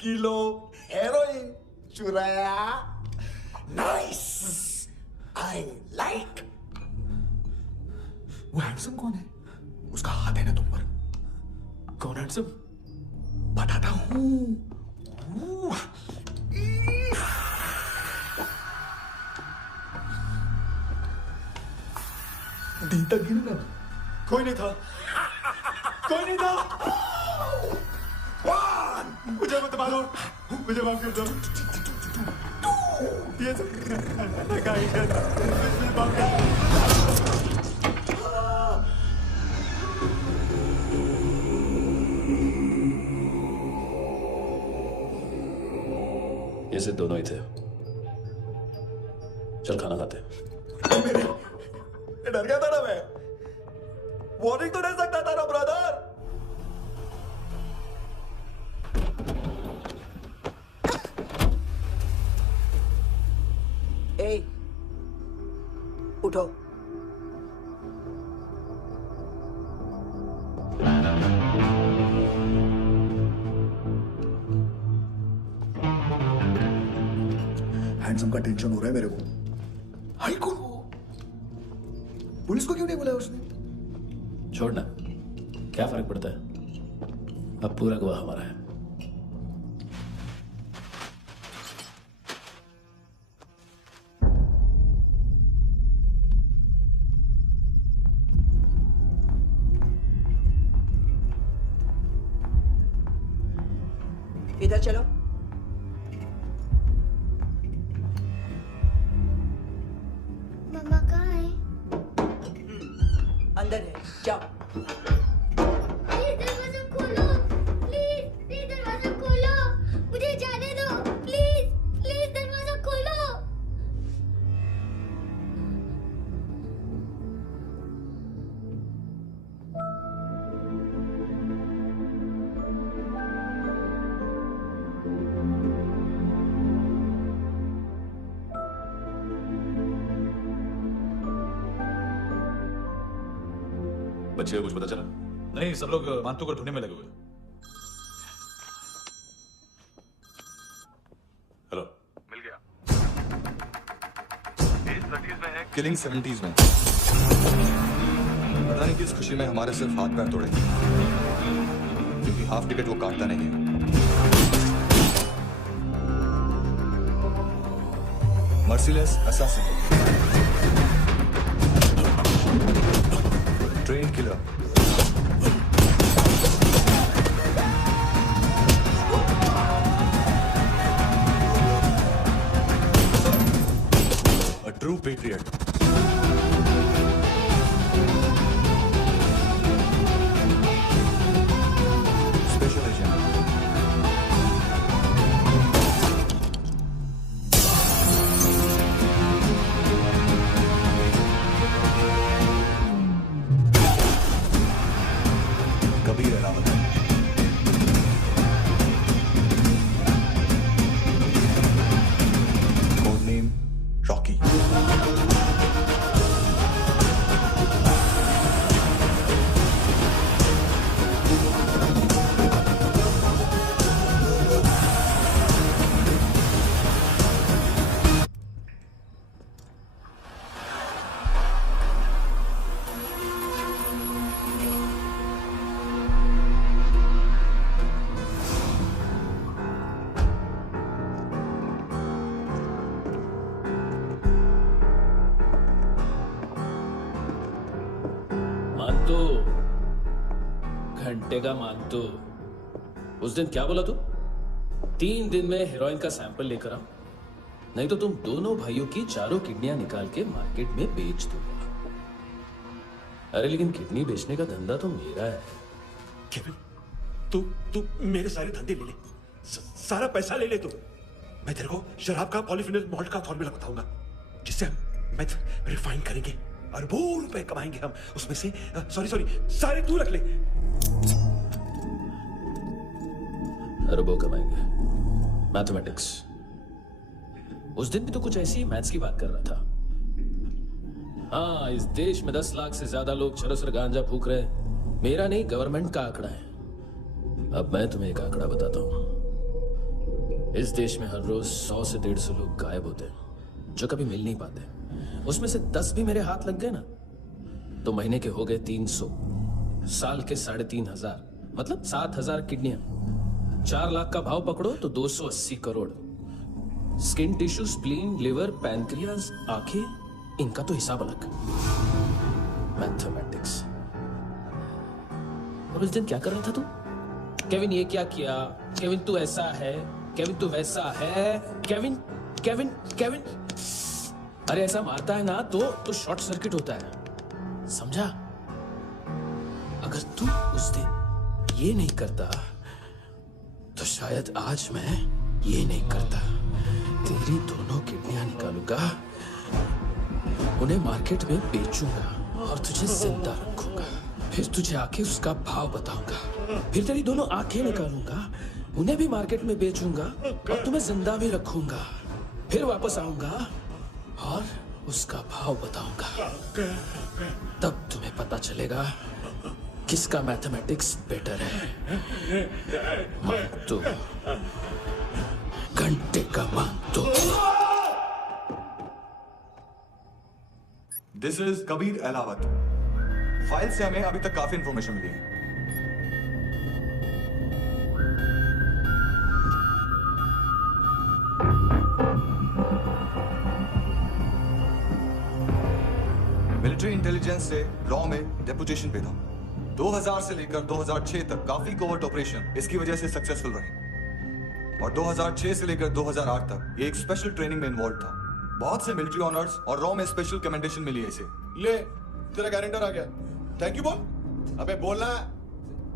किलो हेरोइन चुराया। Nice, I like. वो हैंडसम कौन है? उसका हाथ है ना तुम पर। कौन हैंडसम? बताता हूं। दी तक गिरना कोई नहीं था, कोई नहीं था। मुझे मत मारो, मुझे माफ कर दो। ये ये से दोनों ही थे। चल खाना खाते। डर गया था ना मैं। वार्निंग तो दे सकता था ना ब्रदर। ए, उठो। हैंडसम का टेंशन हो रहा है मेरे को। हाई कौन वो? पुलिस को क्यों नहीं बुलाया उसने? छोड़ना, क्या फर्क पड़ता है? अब पूरा गवाह हमारा है। इधर चलो। मम्मा कहाँ है? अंदर है, जाओ। प्लीज दरवाजा खोलो, प्लीज दरवाजा खोलो, मुझे जाने दो, प्लीज दरवाजा खोलो। बच्चे को कुछ पता चला? नहीं, सब लोग मानतू को ढूंढने में लगे हुए। हेलो, मिल गया। एज 30s में है, किलिंग 70s में। पता नहीं किस खुशी में हमारे सिर्फ हाथ पैर तोड़े, क्योंकि हाफ टिकट वो काटता नहीं है। Merciless assassin, train killer, a true patriot. Special agent. घंटे का मान तो उस दिन क्या बोला तू? 3 दिन में हेरोइन का सैंपल लेकर आओ, नहीं तो तुम दोनों भाइयों की चारों किडनियां निकाल के मार्केट में बेच दो। अरे लेकिन किडनी बेचने का धंधा तो मेरा है। केविन, तू मेरे सारे धंधे ले ले, सारा पैसा ले ले तू। मैं तेरे को शराब का पॉलीफिनल मॉल्ट का फॉर्मूला बताऊंगा, जिससे हम मेथ रिफाइन करेंगे, अरबों रुपए कमाएंगे हम उसमें से। सॉरी सारे तू रख ले। अरबों कमाएंगे, मैथमेटिक्स। उस दिन भी तो कुछ ऐसी मैथ्स की बात कर रहा था। हाँ, इस देश में 10 लाख से ज्यादा लोग चरस और गांजा फूक रहे हैं। मेरा नहीं, गवर्नमेंट का आंकड़ा है। अब मैं तुम्हें एक आंकड़ा बताता हूं। इस देश में हर रोज 100 से 150 लोग गायब होते हैं, जो कभी मिल नहीं पाते। उसमें से 10 भी मेरे हाथ लग गए ना, तो महीने के हो गए 300, साल के 3,500, मतलब 7,000 किडनियां। 4 लाख का भाव पकड़ो तो 280 crore. Skin tissue, spleen, liver, pancreas, आंखें, इनका तो हिसाब अलग। मैथमेटिक्स। और उस दिन क्या कर रहा था तू? केविन ये क्या किया, केविन तू ऐसा है, केविन तू वैसा है, केविन केविन केविन। अरे ऐसा मारता है ना तो शॉर्ट सर्किट होता है, समझा? अगर तू उस दिन ये नहीं करता तो शायद आज मैं ये नहीं करता। तेरी दोनों किडनियां निकालूंगा, उन्हें मार्केट में बेचूंगा और तुझे जिंदा रखूंगा। फिर तुझे आके उसका भाव बताऊंगा। फिर तेरी दोनों आंखें निकालूंगा, उन्हें भी मार्केट में बेचूंगा और तुम्हें जिंदा भी रखूंगा। फिर वापस आऊंगा और उसका भाव बताऊंगा। तब तुम्हें पता चलेगा किसका मैथमेटिक्स बेटर है। मान तो, घंटे का मान तो। This is Kabir Ahlawat. File से हमें अभी तक काफी इंफॉर्मेशन मिली है। मिलिट्री इंटेलिजेंस से रॉ में डेपुटेशन पे था। 2000 से लेकर 2006 तक काफी कोवर्ट ऑपरेशन इसकी वजह से सक्सेसफुल रहे, और 2006 से लेकर 2008 तक ये एक स्पेशल ट्रेनिंग में इन्वॉल्व था। बहुत से मिलिट्री ऑनर्स और रॉ में स्पेशल कमेंडेशन मिली है इसे। ले, तेरा गारंटर आ गया। थैंक यू बोल। अबे बोलना।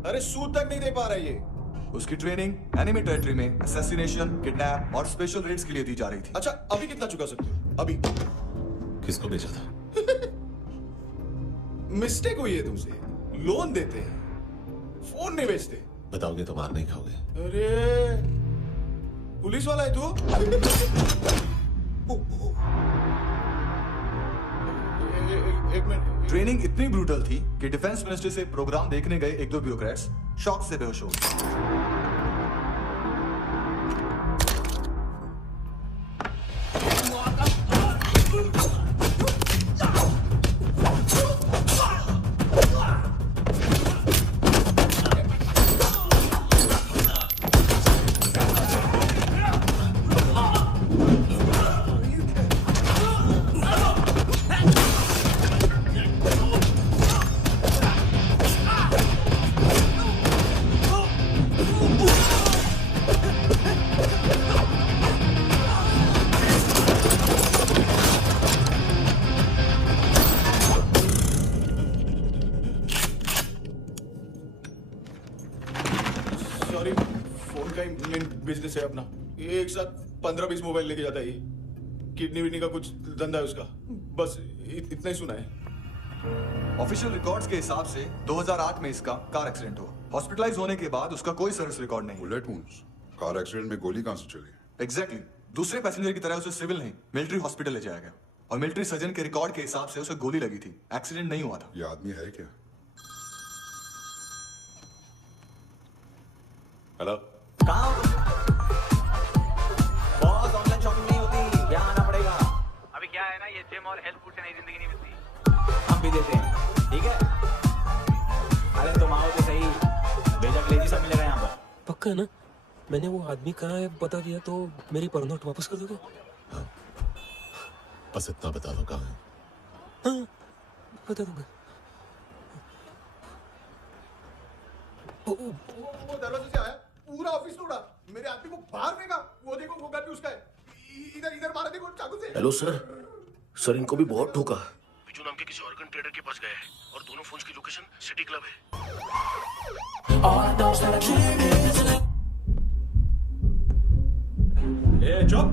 अरे सूद तक नहीं दे पा रहा ये। उसकी ट्रेनिंग एनिमी टेरिटरी में असैसिनेशन, किडनैप और स्पेशल रेड्स के लिए दी जा रही थी। अच्छा, अभी कितना चुका सकते हो? अभी किसको बेचा था? मिस्टेक हुई है तुमसे। लोन देते हैं, फोन नहीं बेचते। बताओगे तो मार नहीं खाओगे। अरे पुलिस वाला है तू? एक मिनट। ट्रेनिंग इतनी ब्रूटल थी कि डिफेंस मिनिस्ट्री से प्रोग्राम देखने गए 1-2 ब्यूरोक्रेट्स शॉक से बेहोश हो गए। बिजनेस है अपना, एक साथ 15-20 मोबाइल लेके जाता है ये। किडनी विडनी का कुछ धंधा है उसका, बस इतना ही सुना है। ऑफिशियल रिकॉर्ड्स के हिसाब से 2008 में इसका कार एक्सीडेंट हुआ। हॉस्पिटलाइज होने के बाद उसका कोई सर्विस रिकॉर्ड नहीं। Bullet wounds? कार एक्सीडेंट में गोली कहां से चली? एग्जैक्टली। दूसरे पैसेंजर की तरह उसे सिविल नहीं, मिलिट्री हॉस्पिटल ले जाया गया, और मिलिट्री सर्जन के रिकॉर्ड के हिसाब से उसे गोली लगी थी। एक्सीडेंट नहीं हुआ था। ये आदमी है क्या? हेलो, बहुत ऑनलाइन शॉपिंग नहीं होती, यहाँ आना पड़ेगा। अभी क्या है ना, ये जिम और हेल्थ फूड से नई जिंदगी नहीं मिलती। हम भी देते हैं, ठीक है? अरे तुम आओ तो सही, बेजा क्लेजी सब मिलेगा यहाँ पर। पक्का ना? मैंने वो आदमी कहाँ है बता दिया तो मेरी पर नोट वापस कर दोगे? हाँ। बस इतना बता दो कहाँ है। हाँ, बता दूंगा। वो दरवाजे से आया, पूरा ऑफिस तोड़ा, मेरे आदमी को बाहर फेंका। वो देखो वो गन भी उसका है, इधर इधर मारा देखो चाकू से। हेलो सर, सर इनको भी बहुत ठोका। बिजू नाम के किसी ऑर्गन ट्रेडर के पास गए हैं और दोनों फोन्स की लोकेशन सिटी क्लब है। ए चुप।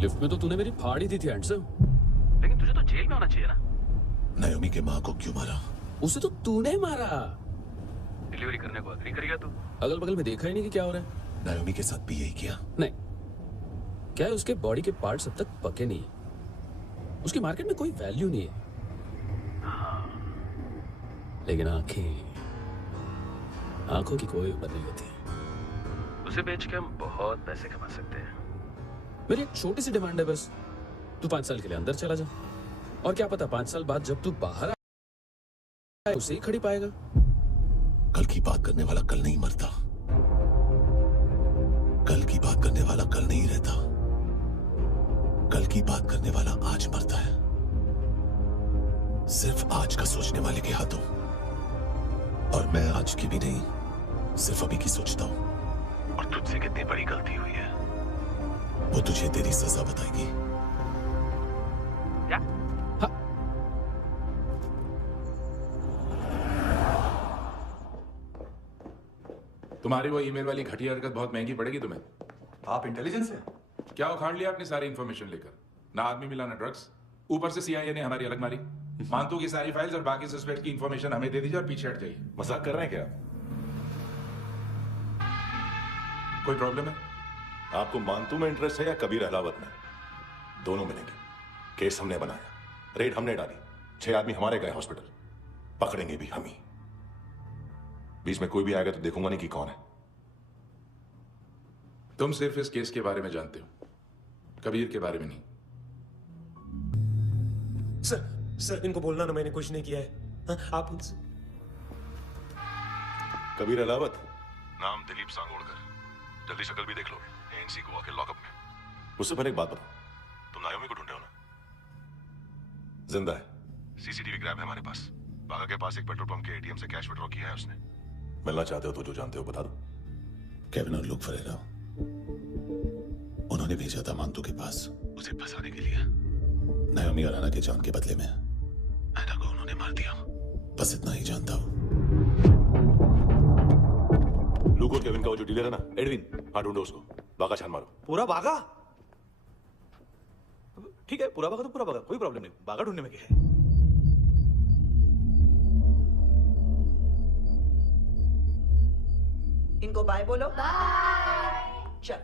लिफ्ट में तो तूने मेरी फाड़ ही दी थी हैंडसम। लेकिन तुझे तो जेल में होना चाहिए ना। नायोमी के माँ को क्यों मारा? उसे तो तूने मारा। डिलीवरी करने को अग्री करेगा तू? अगल बगल में देखा ही नहीं कि क्या हो रहा है। नायोमी के साथ भी यही किया? नहीं, क्या है उसके बॉडी के पार्ट्स अब तक पके नहीं, उसकी मार्केट में कोई वैल्यू नहीं है। लेकिन आंखों की कोई उम्र नहीं होती। उसे बेच के हम बहुत पैसे कमा सकते हैं। मेरी एक छोटी सी डिमांड है बस, तू 5 साल के लिए अंदर चला जा, और क्या पता 5 साल बाद जब तू बाहर आए उसे ही खड़ी पाएगा। कल की बात करने वाला कल नहीं मरता, कल की बात करने वाला कल नहीं रहता, कल की बात करने वाला आज मरता है। सिर्फ आज का सोचने वाले के हाथों, और मैं आज की भी नहीं, सिर्फ अभी की सोचता हूं। और तुझसे कितनी बड़ी गलती हुई है वो तुझे तेरी सजा बताएगी। क्या? हाँ। तुम्हारी वो ईमेल वाली घटिया हरकत बहुत महंगी पड़ेगी तुम्हें। आप इंटेलिजेंस है? क्या उखाड़ लिया अपनी सारी इंफॉर्मेशन लेकर? ना आदमी मिला ना ड्रग्स, ऊपर से सीआईए ने हमारी अलग मारी। मानतू की सारी फाइल्स और बाकी सस्पेक्ट की इंफॉर्मेशन हमें दे दीजिए और पीछे हट जाइए। मजाक कर रहे हैं क्या? कोई प्रॉब्लम है? आपको मानतू में इंटरेस्ट है या कबीर अहलावत में? दोनों मिलेंगे। केस हमने बनाया, रेड हमने डाली, 6 आदमी हमारे गए हॉस्पिटल, पकड़ेंगे भी हम ही। बीच में कोई भी आएगा तो देखूंगा नहीं कि कौन है। तुम सिर्फ इस केस के बारे में जानते हो, कबीर के बारे में नहीं। सर इनको बोलना ना मैंने कुछ नहीं किया है। हाँ, आप उनसे। कबीर अहलावत, नाम दिलीप सांगोड़कर, जल्दी शक्ल भी देख लो, एएनसी गोवा के लॉकअप में। उससे पहले एक बात बताओ, तुम नायोमी को ढूंढे हो ना? जिंदा है, सीसीटीवी ग्रैब है हमारे पास। बागा के पास एक पेट्रोल पंप के एटीएम से कैश विड्रॉ किया है उसने। मिलना चाहते हो तो जो जानते हो बता दो। केविन और लुक फरेरा, उन्होंने भेजा था मानतू के पास उसे फंसाने के लिए। नायोमी और आना के जान के बदले में आना को उन्होंने मार दिया। बस इतना ही जानता हूं। लुक और केविन का वो जो डीलर है ना, एडविन, हाँ ढूंढो उसको। बागा छान मारो। पूरा बागा? ठीक है, पूरा बागा तो पूरा बागा, कोई प्रॉब्लम नहीं। बागा ढूंढने में क्या है? इनको बाय बोलो। बाय। चल,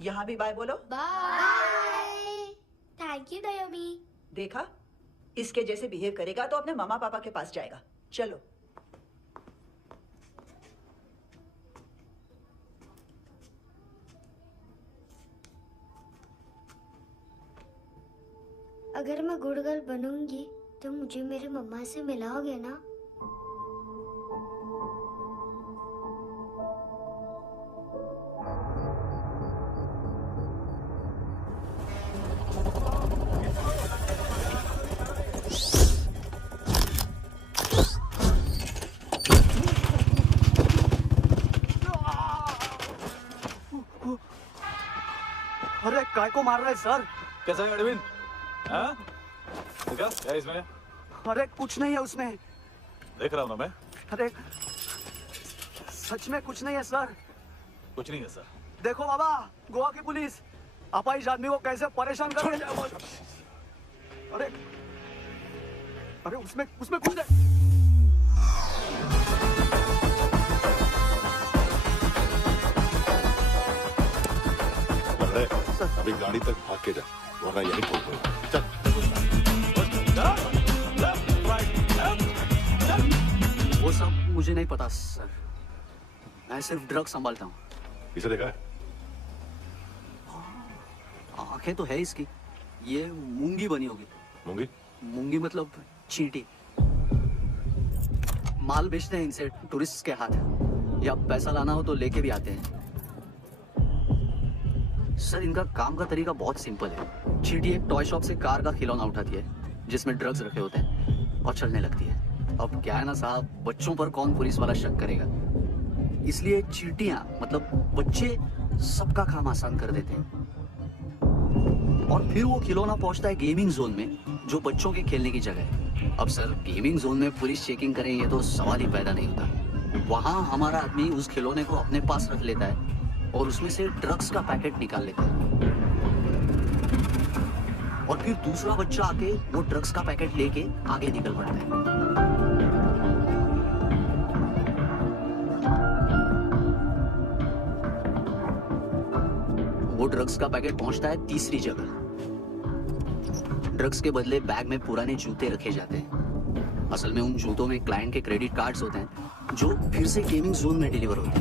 यहाँ भी बाय बोलो। बाय। Thank you नायोमी। देखा, इसके जैसे बिहेव करेगा तो अपने मामा पापा के पास जाएगा। चलो। अगर मैं गुड गर्ल बनूंगी तो मुझे मेरे मम्मा से मिलाओगे ना? अरे काय को मार रहा है सर? कैसा है अरविंद? हाँ? देखा क्या है इसमें? अरे कुछ नहीं है उसमें। देख रहा हूँ ना मैं। अरे सच में कुछ नहीं है सर। कुछ नहीं है सर। देखो बाबा, गोवा की पुलिस अपाहिज आदमी को कैसे परेशान कर रही है। अरे अरे उसमें उसमें कुछ नहीं। अभी गाड़ी तक भाग के जा, वरना यही छोड़ दूंगा। चल। वो सब मुझे नहीं पता सर, मैं सिर्फ ड्रग संभालता हूँ। इसे देखा है? आंखें तो है इसकी, ये मूंगी बनी होगी। मूंगी? मूंगी मतलब चींटी। माल बेचते हैं इनसे टूरिस्ट के हाथ, या पैसा लाना हो तो लेके भी आते हैं। सर इनका काम का तरीका बहुत सिंपल है। चींटी एक टॉय शॉप से कार का खिलौना उठाती है जिसमें ड्रग्स रखे होते हैं और चलने लगती है। अब क्या है ना साहब, बच्चों पर कौन पुलिस वाला शक करेगा, इसलिए चींटियां मतलब बच्चे सबका काम आसान कर देते हैं। और फिर वो खिलौना पहुंचता है गेमिंग जोन में, जो बच्चों के खेलने की जगह है। अब सर गेमिंग जोन में पुलिस चेकिंग करे ये तो सवाल ही पैदा नहीं होता। वहां हमारा आदमी उस खिलौने को अपने पास रख लेता है और उसमें से ड्रग्स का पैकेट निकाल लेता है, और फिर दूसरा बच्चा आके वो ड्रग्स का पैकेट लेके आगे निकल पड़ता है। वो ड्रग्स का पैकेट पहुंचता है तीसरी जगह। ड्रग्स के बदले बैग में पुराने जूते रखे जाते हैं। असल में उन जूतों में क्लाइंट के क्रेडिट कार्ड्स होते हैं जो फिर से गेमिंग जोन में डिलीवर होते हैं।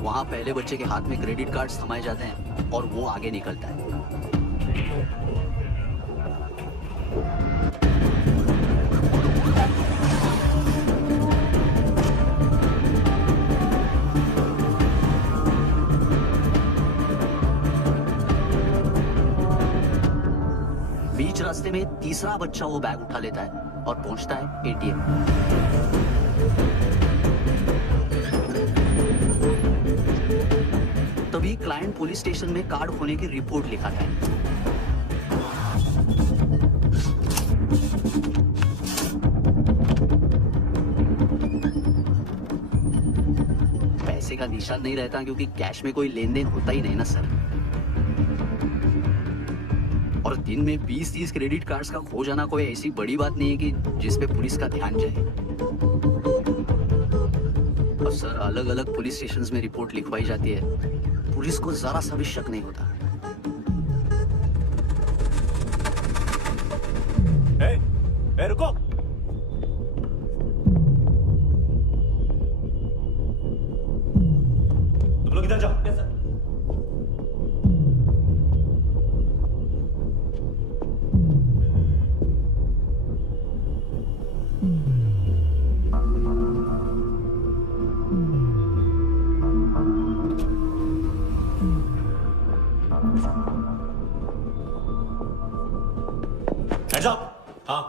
वहां पहले बच्चे के हाथ में क्रेडिट कार्ड्स थमाए जाते हैं और वो आगे निकलता है। बीच रास्ते में तीसरा बच्चा वो बैग उठा लेता है और पहुंचता है एटीएम। तभी क्लाइंट पुलिस स्टेशन में कार्ड खोने की रिपोर्ट लिखाता है। पैसे का निशान नहीं रहता क्योंकि कैश में कोई लेन देन होता ही नहीं ना सर। और दिन में 20-30 क्रेडिट कार्ड्स का खो जाना कोई ऐसी बड़ी बात नहीं है कि जिस पे पुलिस का ध्यान जाए। और सर अलग अलग पुलिस स्टेशंस में रिपोर्ट लिखवाई जाती है, पुलिस को जरा सा भी शक नहीं होता। रुको। तुम लोग इधर जाओ। Hands up! हाँ।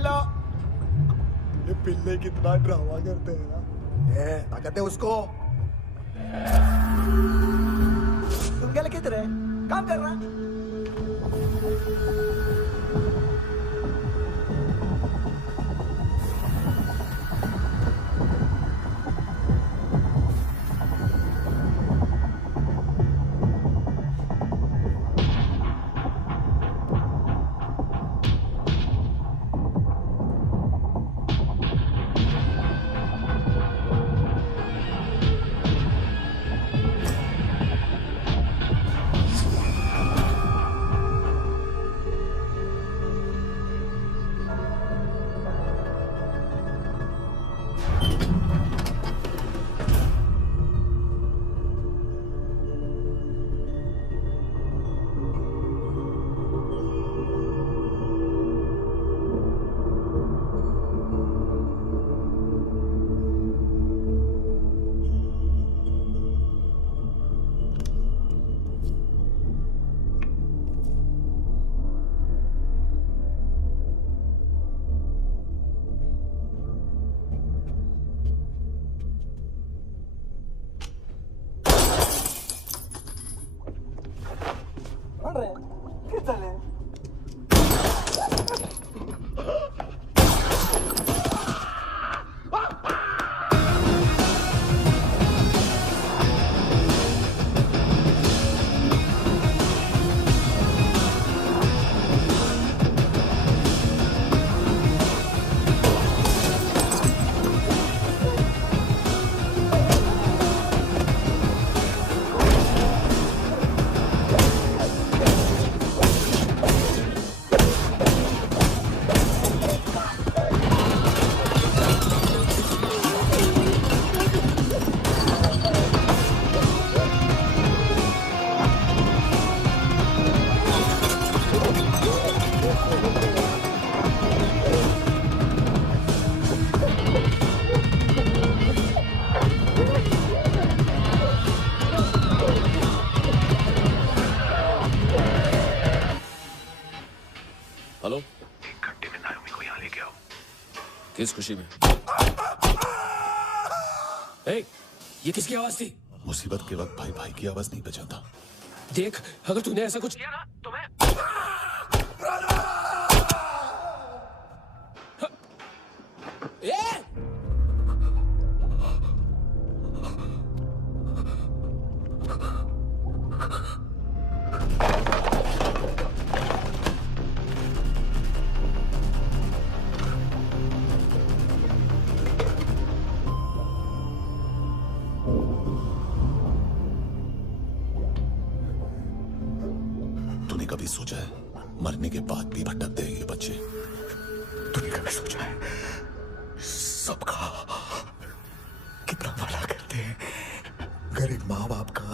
पिल्लो। ये पिल्ले कितना ड्रामा करते हैं ना। ताकत है उसको। तुम क्या लिखते रहे? काम कर रहा। किस खुशी में? ए, ये किसकी आवाज थी? मुसीबत के वक्त भाई भाई की आवाज नहीं बचाता। देख, अगर तूने ऐसा कुछ किया ना तो मैं तूने कभी सोचा है मरने के बाद भी भटक देंगे बच्चे? तूने कभी सोचा है सबका कितना भला करते हैं? गरीब माँ बाप का,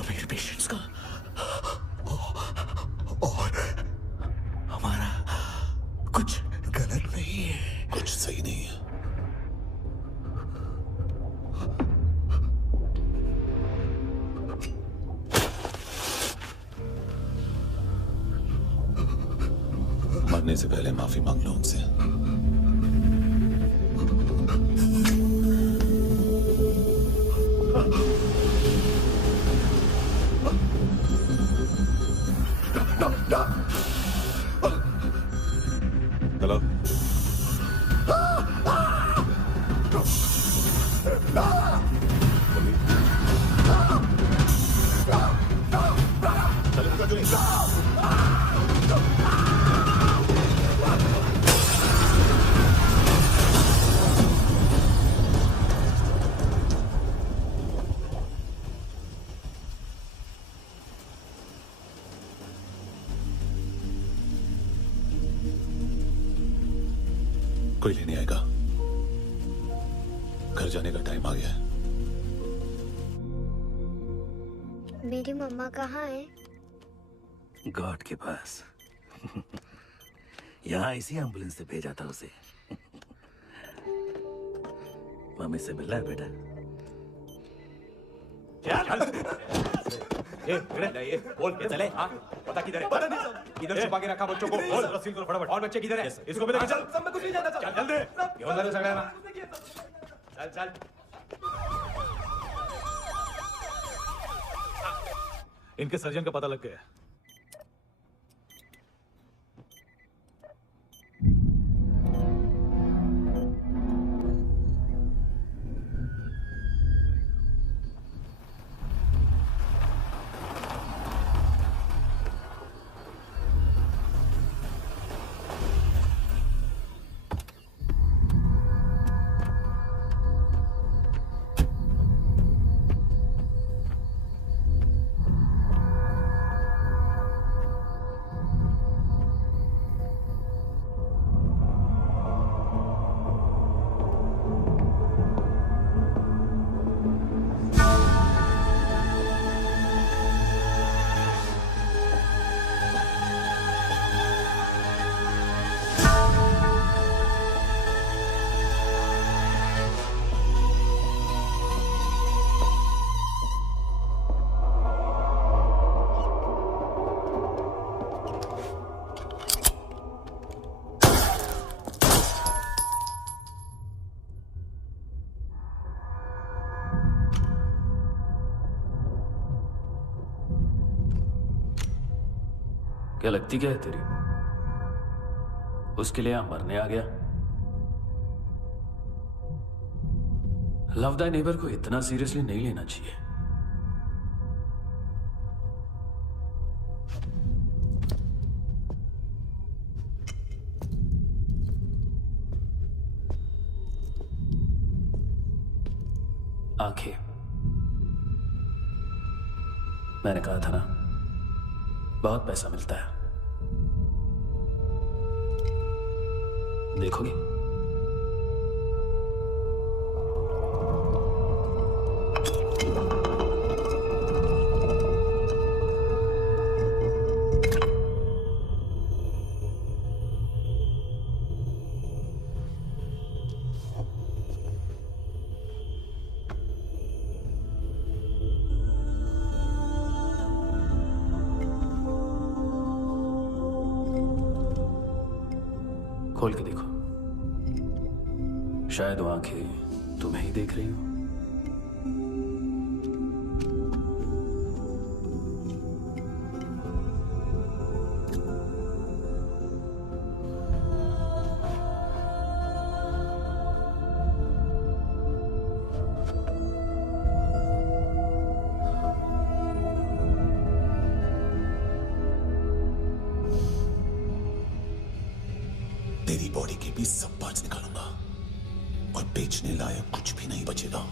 अमीर पेशेंट्स का, और हमारा कुछ गलत नहीं है, कुछ सही नहीं है। मरने से पहले माफी मांग लो उनसे। हेलो, कोई लेने आएगा? घर जाने का टाइम आ गया है। मेरी मम्मा कहाँ है? गॉड के पास। यहाँ इसी एम्बुलेंस से भेजा था उसे। मम्मी से मिलना है बेटा? ये बोल के चले। हाँ, पता किधर है? पता नहीं सर। इधर छुपा के रखा बच्चों को। बोल रसील करो फटाफट। और बच्चे किधर है? इसको भी लेके चल। सब मैं कुछ नहीं जानता सर। चल जल्दी। ये बंदा तो सगड़ा ना। चल चल। इनके सर्जन का पता लग गया। क्या लगती क्या है तेरी? उसके लिए यहां मरने आ गया? लव दाई नेबर को इतना सीरियसली नहीं लेना चाहिए। आंखें, मैंने कहा था ना, बहुत पैसा मिलता है। देखोगे? खोल के देखो, शायद वो आंखें तुम्हें ही देख रही हो। तेरी बॉडी के भी सब पार्ट्स निकालूंगा और बेचने लायक कुछ भी नहीं बचेगा।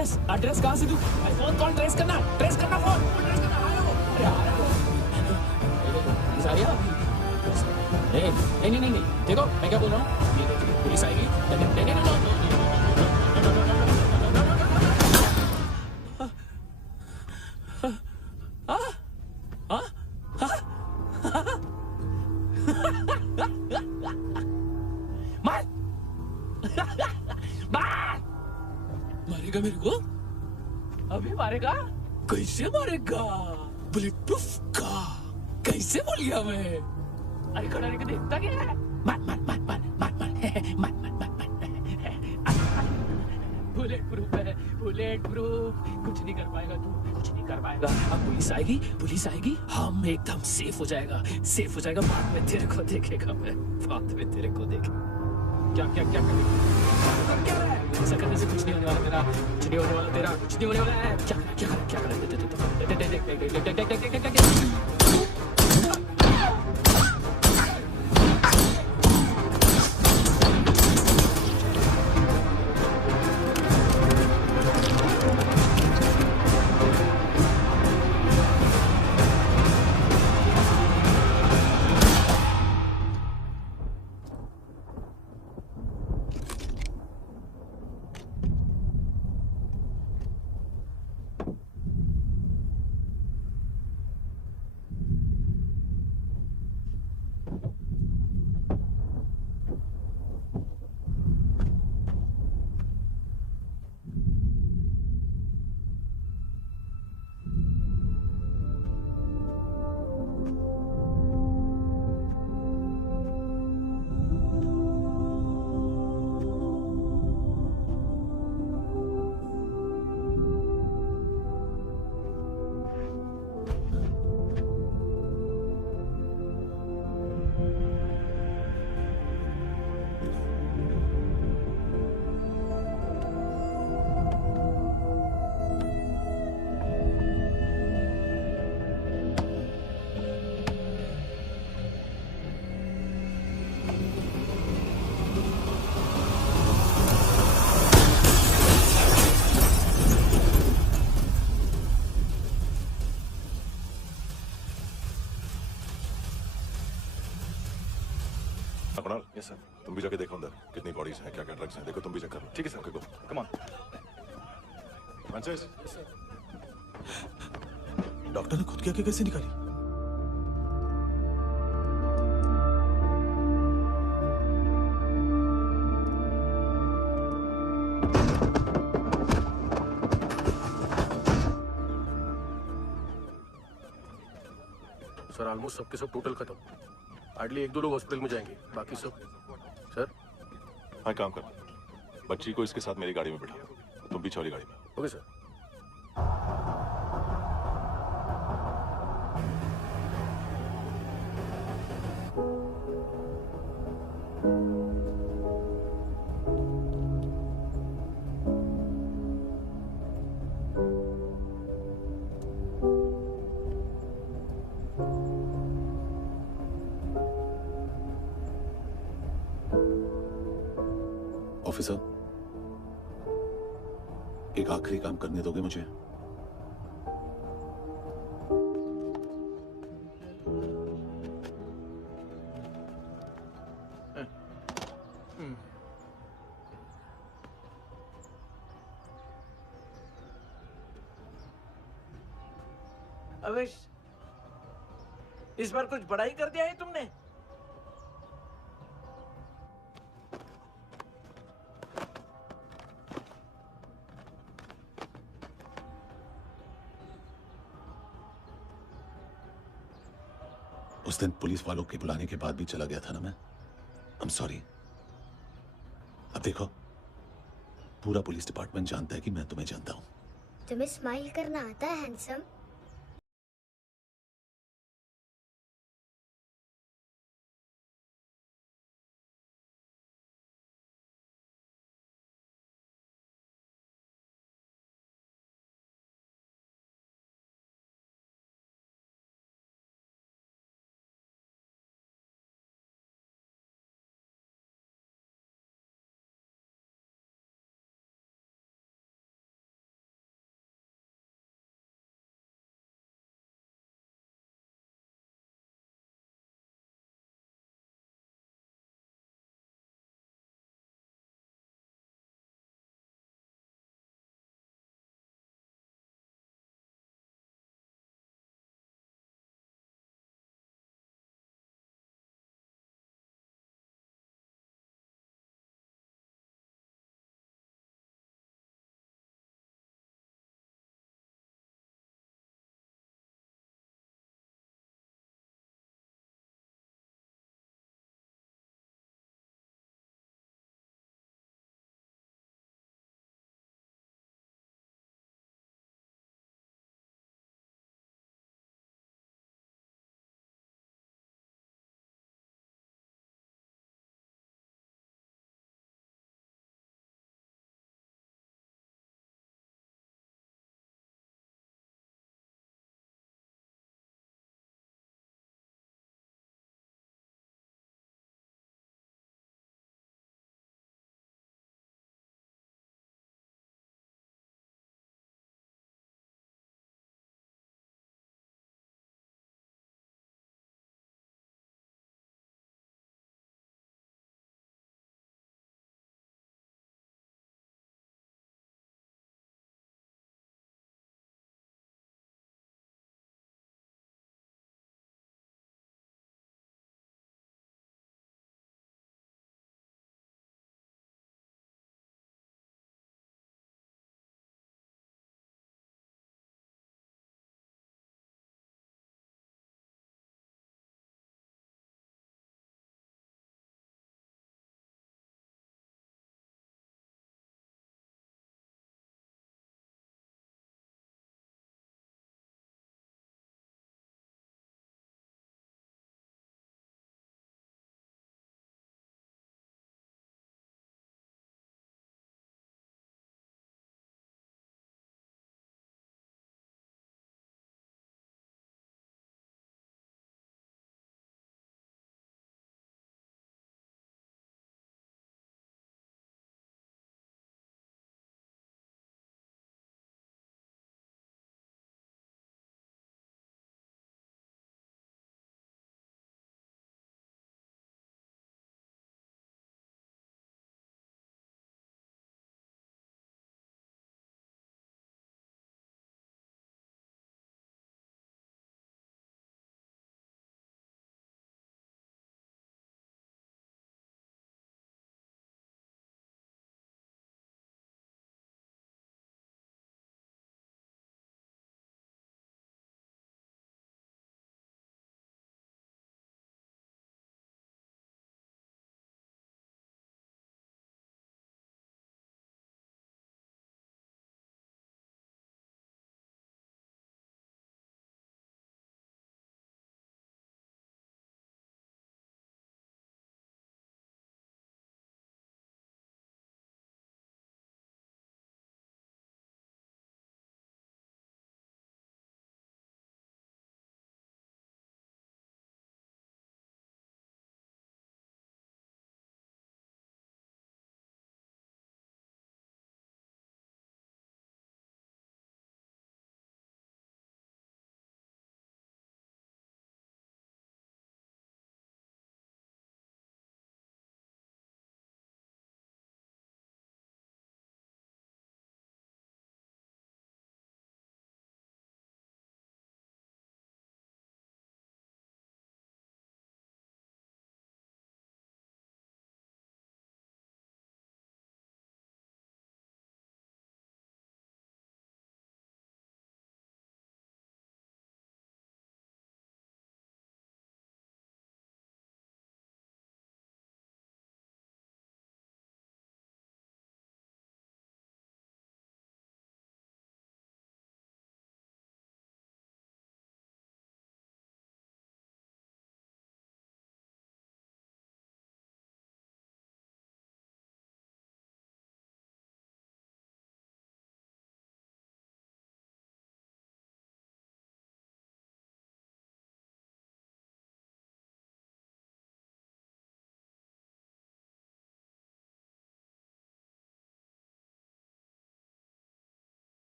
एड्रेस एड्रेस कहाँ से दूँ? फोन कॉल ट्रेस करना फोन ट्रेस करना। हेलो अरे सारिया नहीं देखो मैं क्या बोल रहा हूँ, पुलिस आएगी। मारेगा मेरे को? अभी मारेगा? कैसे मारेगा? बुलेट प्रूफ का कैसे बोल गया मैं? अरे खड़ा रहकर देखता क्या है? मार बुलेट प्रूफ है, बुलेट प्रूफ। कुछ नहीं कर पाएगा तू, कुछ नहीं कर पाएगा। अब पुलिस आएगी हम एकदम सेफ हो जाएगा। बाद में तेरे को देखेगा मैं, बाद में तेरे को देखेगा। क्या करेगा? ऐसा करने से कुछ नहीं होने वाला तेरा, कुछ नहीं होने वाला है। क्या करे? कुणाल, यस सर, तुम भी जाके देखो अंदर कितनी बॉडीज हैं, क्या क्या ड्रग्स हैं, देखो तुम भी चेक करो। ठीक है sir, okay go, come on. Francis, doctor ने खुद की आंखें कैसे निकाली? सर ऑलमोस्ट सबके सब टोटल खत्म। हार्डली 1-2 लोग हॉस्पिटल में जाएंगे, बाकी सब। सर हाँ, काम कर, बच्ची को इसके साथ मेरी गाड़ी में बिठा, तुम पीछे वाली गाड़ी में। Okay sir. ऑफिसर, एक आखिरी काम करने दोगे मुझे? अवेश, इस बार कुछ बड़ा ही कर दिया है तुमने। उस दिन पुलिस वालों के बुलाने के बाद भी चला गया था ना मैं। I am sorry. अब देखो, पूरा पुलिस डिपार्टमेंट जानता है कि मैं तुम्हें जानता हूं। तुम्हें स्माइल करना आता है हैंडसम?